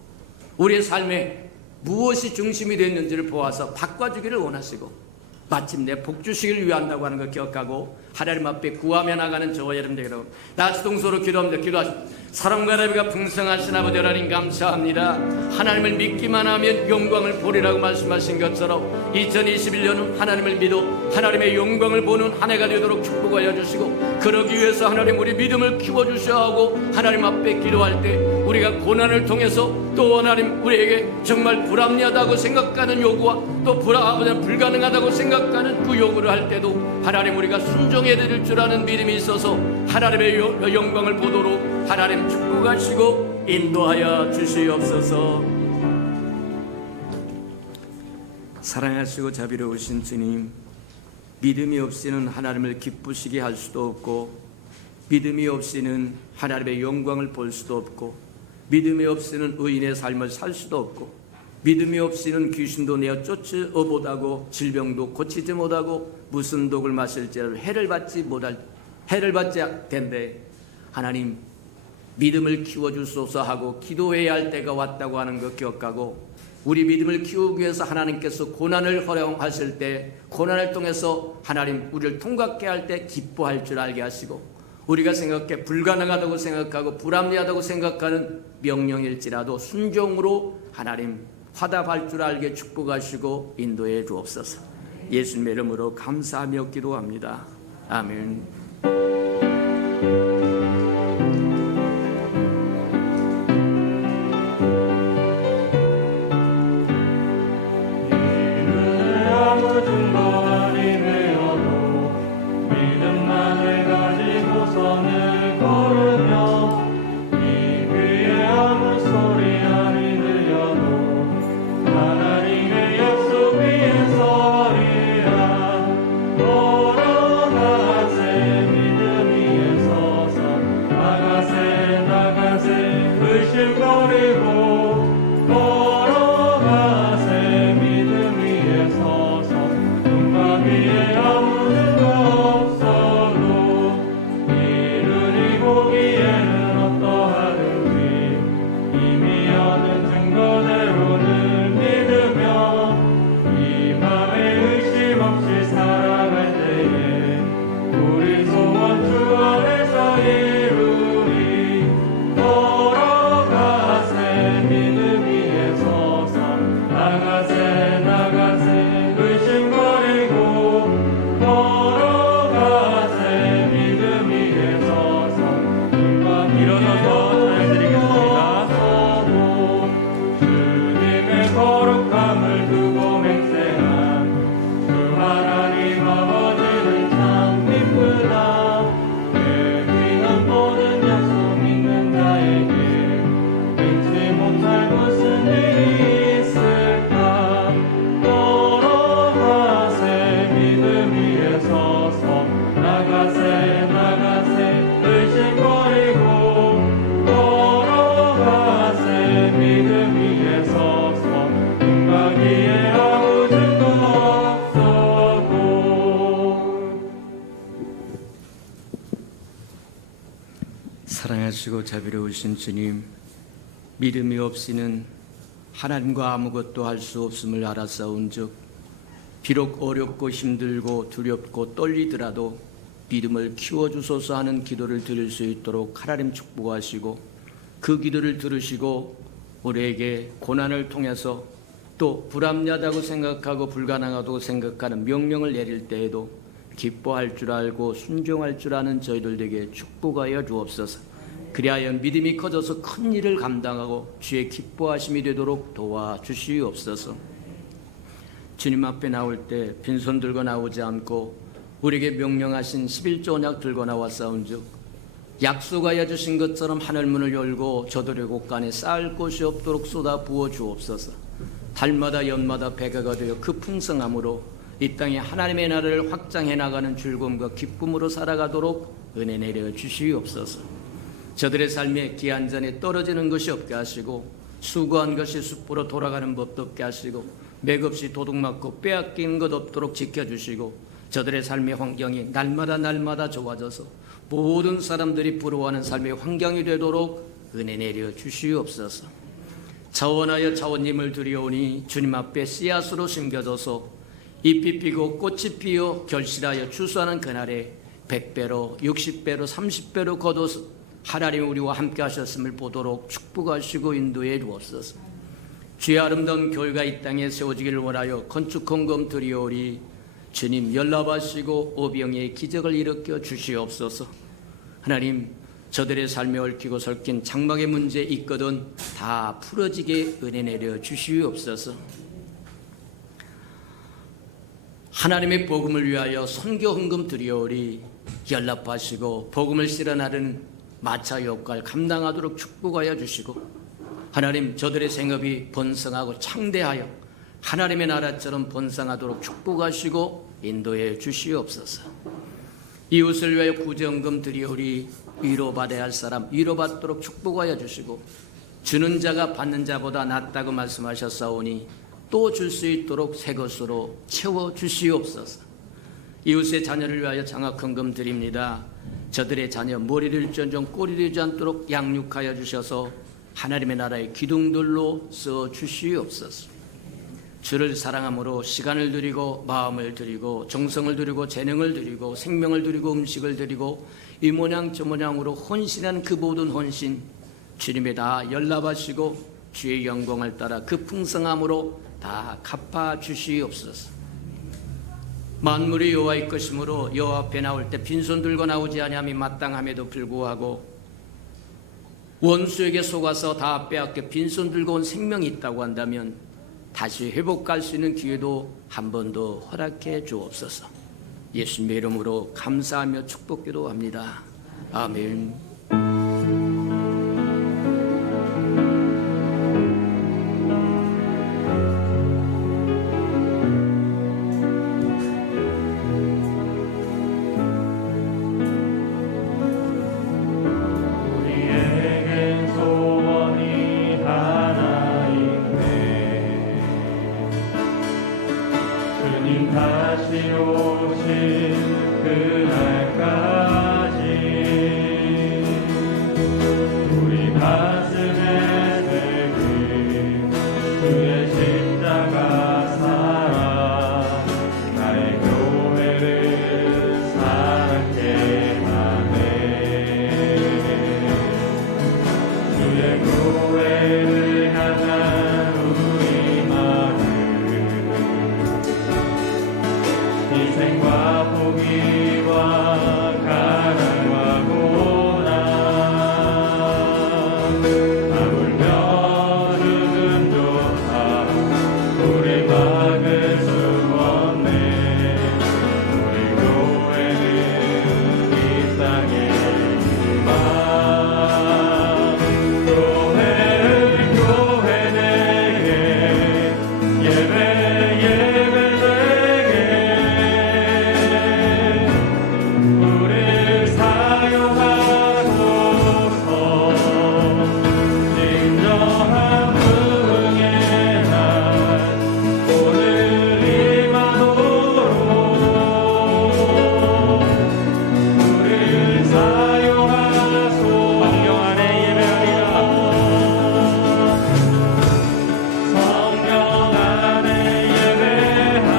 우리의 삶에 무엇이 중심이 됐는지를 보아서 바꿔주기를 원하시고 마침내 복 주시기를 위한다고 하는 걸 기억하고 하나님 앞에 구하며 나가는 저와 여러분들 여러분, 나같이 동서로 기도합니다. 기도하십시오. 사랑과 나비가 풍성하신 아버지 하나님 감사합니다. 하나님을 믿기만 하면 영광을 보리라고 말씀하신 것처럼 2021년은 하나님을 믿어 하나님의 영광을 보는 한 해가 되도록 축복하여 주시고, 그러기 위해서 하나님 우리 믿음을 키워주셔야 하고, 하나님 앞에 기도할 때 우리가 고난을 통해서 또 하나님 우리에게 정말 불합리하다고 생각하는 요구와 또 불가능하다고 생각하는 그 요구를 할 때도 하나님 우리가 순종해 드릴 줄 아는 믿음이 있어서 하나님의 영광을 보도록 하나님 축복하시고 인도하여 주시옵소서. 사랑하시고 자비로우신 주님, 믿음이 없이는 하나님을 기쁘시게 할 수도 없고, 믿음이 없이는 하나님의 영광을 볼 수도 없고, 믿음이 없이는 의인의 삶을 살 수도 없고, 믿음이 없이는 귀신도 내어 쫓지 못하고 질병도 고치지 못하고 무슨 독을 마실지라도 해를 받지 텐데, 하나님 믿음을 키워주소서 하고 기도해야 할 때가 왔다고 하는 것 기억하고, 우리 믿음을 키우기 위해서 하나님께서 고난을 허용하실 때 고난을 통해서 하나님 우리를 통과케 할 때 기뻐할 줄 알게 하시고, 우리가 생각해 불가능하다고 생각하고 불합리하다고 생각하는 명령일지라도 순종으로 하나님 화답할 줄 알게 축복하시고 인도해 주옵소서. 예수님의 이름으로 감사하며 기도합니다. 아멘. 아무 증거 아니 되어도 믿음만을 가지고서는 걸으며 이 귀에 아무 소리 아니 들려도 하나님의 약속 위에 서리라. 걸어가세 믿음 위에 서서 나가세 의심거리고 걸어가세 믿음 위에 서서 눈과 귀에 아무 증거 없어도 이르니 보기에는 어떠하든지 이미 얻은 증거대로는 믿으며 이 맘에 의심 없이 살아갈 때에 우리 소원 주 안에서 이루리. 걸어가세 믿음 위에 서서 나가세 의심거리고 걸어가세 믿음 위에 서서 일어나서 찬양드리겠습니다. 주님의 거룩함을 두고 맹세한 주 하나님 아버지는 참 기쁘다. 내귀는 모든 약속 믿는 자에게 잊지 못할 무슨 일이 있을까. 걸어가세 믿음 위에 서서 나가세 의심거리고 걸어가세 믿음 위에 서서 눈과 귀에 아무 증거 없어도. 사랑하시고 자비로우신 주님, 믿음이 없이는 하나님과 아무것도 할 수 없음을 알아싸운즉 비록 어렵고 힘들고 두렵고 떨리더라도 믿음을 키워주소서 하는 기도를 드릴 수 있도록 하나님 축복하시고 그 기도를 들으시고 우리에게 고난을 통해서 또 불합리하다고 생각하고 불가능하다고 생각하는 명령을 내릴 때에도 기뻐할 줄 알고 순종할 줄 아는 저희들에게 축복하여 주옵소서. 그리하여 믿음이 커져서 큰 일을 감당하고 주의 기뻐하심이 되도록 도와주시옵소서. 주님 앞에 나올 때 빈손 들고 나오지 않고 우리에게 명령하신 11조 언약 들고 나왔사온즉 약속하여 주신 것처럼 하늘문을 열고 저들의 곳간에 쌓을 곳이 없도록 쏟아 부어 주옵소서. 달마다 연마다 배가가 되어 그 풍성함으로 이 땅에 하나님의 나라를 확장해 나가는 즐거움과 기쁨으로 살아가도록 은혜 내려 주시옵소서. 저들의 삶에 기한전에 떨어지는 것이 없게 하시고 수고한 것이 숯불로 돌아가는 법도 없게 하시고 맥없이 도둑맞고 빼앗기는 것 없도록 지켜주시고 저들의 삶의 환경이 날마다 좋아져서 모든 사람들이 부러워하는 삶의 환경이 되도록 은혜 내려 주시옵소서. 자원하여 자원님을 드리오니 주님 앞에 씨앗으로 심겨져서 잎이 피고 꽃이 피어 결실하여 추수하는 그날에 100배로 60배로 30배로 거둬서 하나님 우리와 함께 하셨음을 보도록 축복하시고 인도해 주옵소서. 주의 아름다운 교회가 이 땅에 세워지기를 원하여 건축 헌금 드리오리. 주님 연락하시고 오병이의 기적을 일으켜 주시옵소서. 하나님 저들의 삶에 얽히고 설킨 장막의 문제 있거든 다 풀어지게 은혜 내려 주시옵소서. 하나님의 복음을 위하여 선교 헌금 드리오리. 연락하시고 복음을 실현하는 마차 역할 감당하도록 축복하여 주시고 하나님 저들의 생업이 번성하고 창대하여 하나님의 나라처럼 번성하도록 축복하시고 인도해 주시옵소서. 이웃을 위하여 구제헌금 드리오리. 위로받아야 할 사람 위로받도록 축복하여 주시고 주는 자가 받는 자보다 낫다고 말씀하셨사오니 또 줄 수 있도록 새 것으로 채워 주시옵소서. 이웃의 자녀를 위하여 장학헌금 드립니다. 저들의 자녀 머리를 쫀종 꼬리 되지 않도록 양육하여 주셔서 하나님의 나라의 기둥들로 써 주시옵소서. 주를 사랑함으로 시간을 드리고 마음을 드리고 정성을 드리고 재능을 드리고 생명을 드리고 음식을 드리고 이 모양 저 모양으로 헌신한 그 모든 헌신 주님에 다 연락하시고 주의 영광을 따라 그 풍성함으로 다 갚아 주시옵소서. 만물이 여호와의 것이므로 여호와 앞에 나올 때 빈손 들고 나오지 아니함이 마땅함에도 불구하고 원수에게 속아서 다 빼앗겨 빈손 들고 온 생명이 있다고 한다면 다시 회복할 수 있는 기회도 한 번 더 허락해 주옵소서. 예수님의 이름으로 감사하며 축복기도 합니다. 아멘. 우리에겐 소원이 하나 있네. 주님 다시 오실 그날까지 우리 가슴에 새긴 주의 십자가 사랑 나의 교회를 사랑케 하네. 주의 교회를 향한 우리 마음 희생과 포기와 가난과 고난 아물며 죽음도 다 우리 막을 수 없네. 우리 교회는 이 땅의 희망. 교회는 교회 내게 예배 내게 우릴 사용하소서. 진정한 부흥의 날 오늘 임하도록 우릴 사용하소서. 성령 안에 예배하리라. 성령 안에 예배하리라.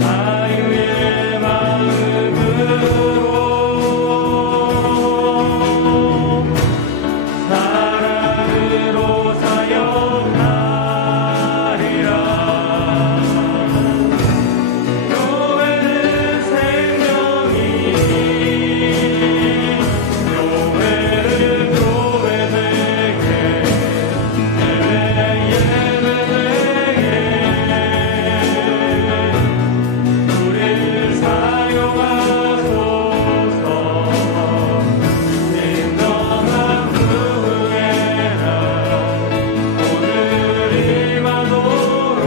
자유의 마음으로 사랑으로 사역하리라. 교회는 생명이니 교회는 교회 되게 예배 되게 우릴 사용하소서. 진정한 부흥의 날 오늘 임하도록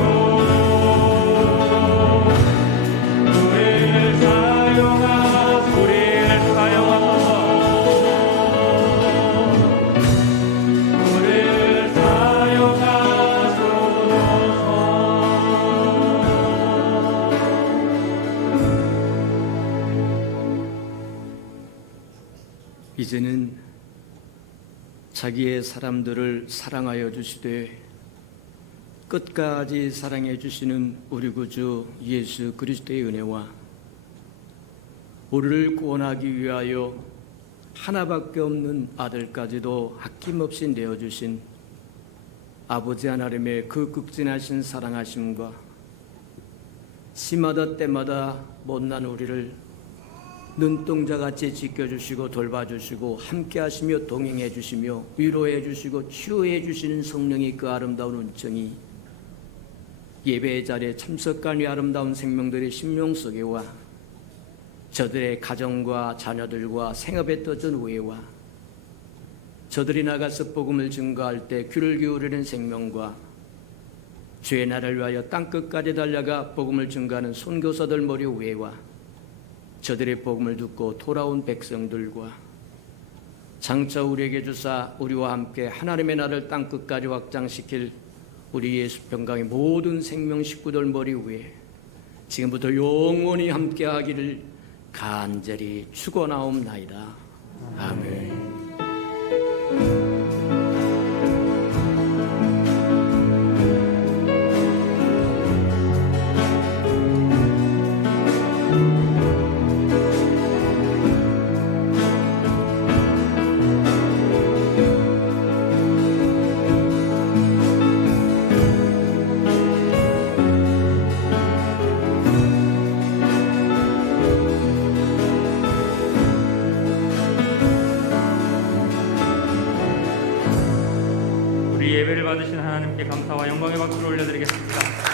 우릴 사용하소서. 우릴 사용하소서. 이제는 자기의 사람들을 사랑하여 주시되 끝까지 사랑해 주시는 우리 구주 예수 그리스도의 은혜와 우리를 구원하기 위하여 하나밖에 없는 아들까지도 아낌없이 내어주신 아버지 하나님의 그 극진하신 사랑하심과 시마다 때마다 못난 우리를 눈동자같이 지켜주시고 돌봐주시고 함께하시며 동행해주시며 위로해주시고 치유해주시는 성령이 그 아름다운 은총이 예배의 자리에 참석한 이 아름다운 생명들의 심령 속에와 저들의 가정과 자녀들과 생업에 떠준 우애와 저들이 나가서 복음을 증거할 때 귀를 기울이는 생명과 주의 나라를 위하여 땅끝까지 달려가 복음을 증거하는 선교사들 머리 우애와 저들의 복음을 듣고 돌아온 백성들과 장차 우리에게 주사 우리와 함께 하나님의 나라를 땅끝까지 확장시킬 우리 예수 평강의 모든 생명 식구들 머리 위에 지금부터 영원히 함께하기를 간절히 축원하옵나이다. 아멘. 예배를 받으신 하나님께 감사와 영광의 박수를 올려드리겠습니다.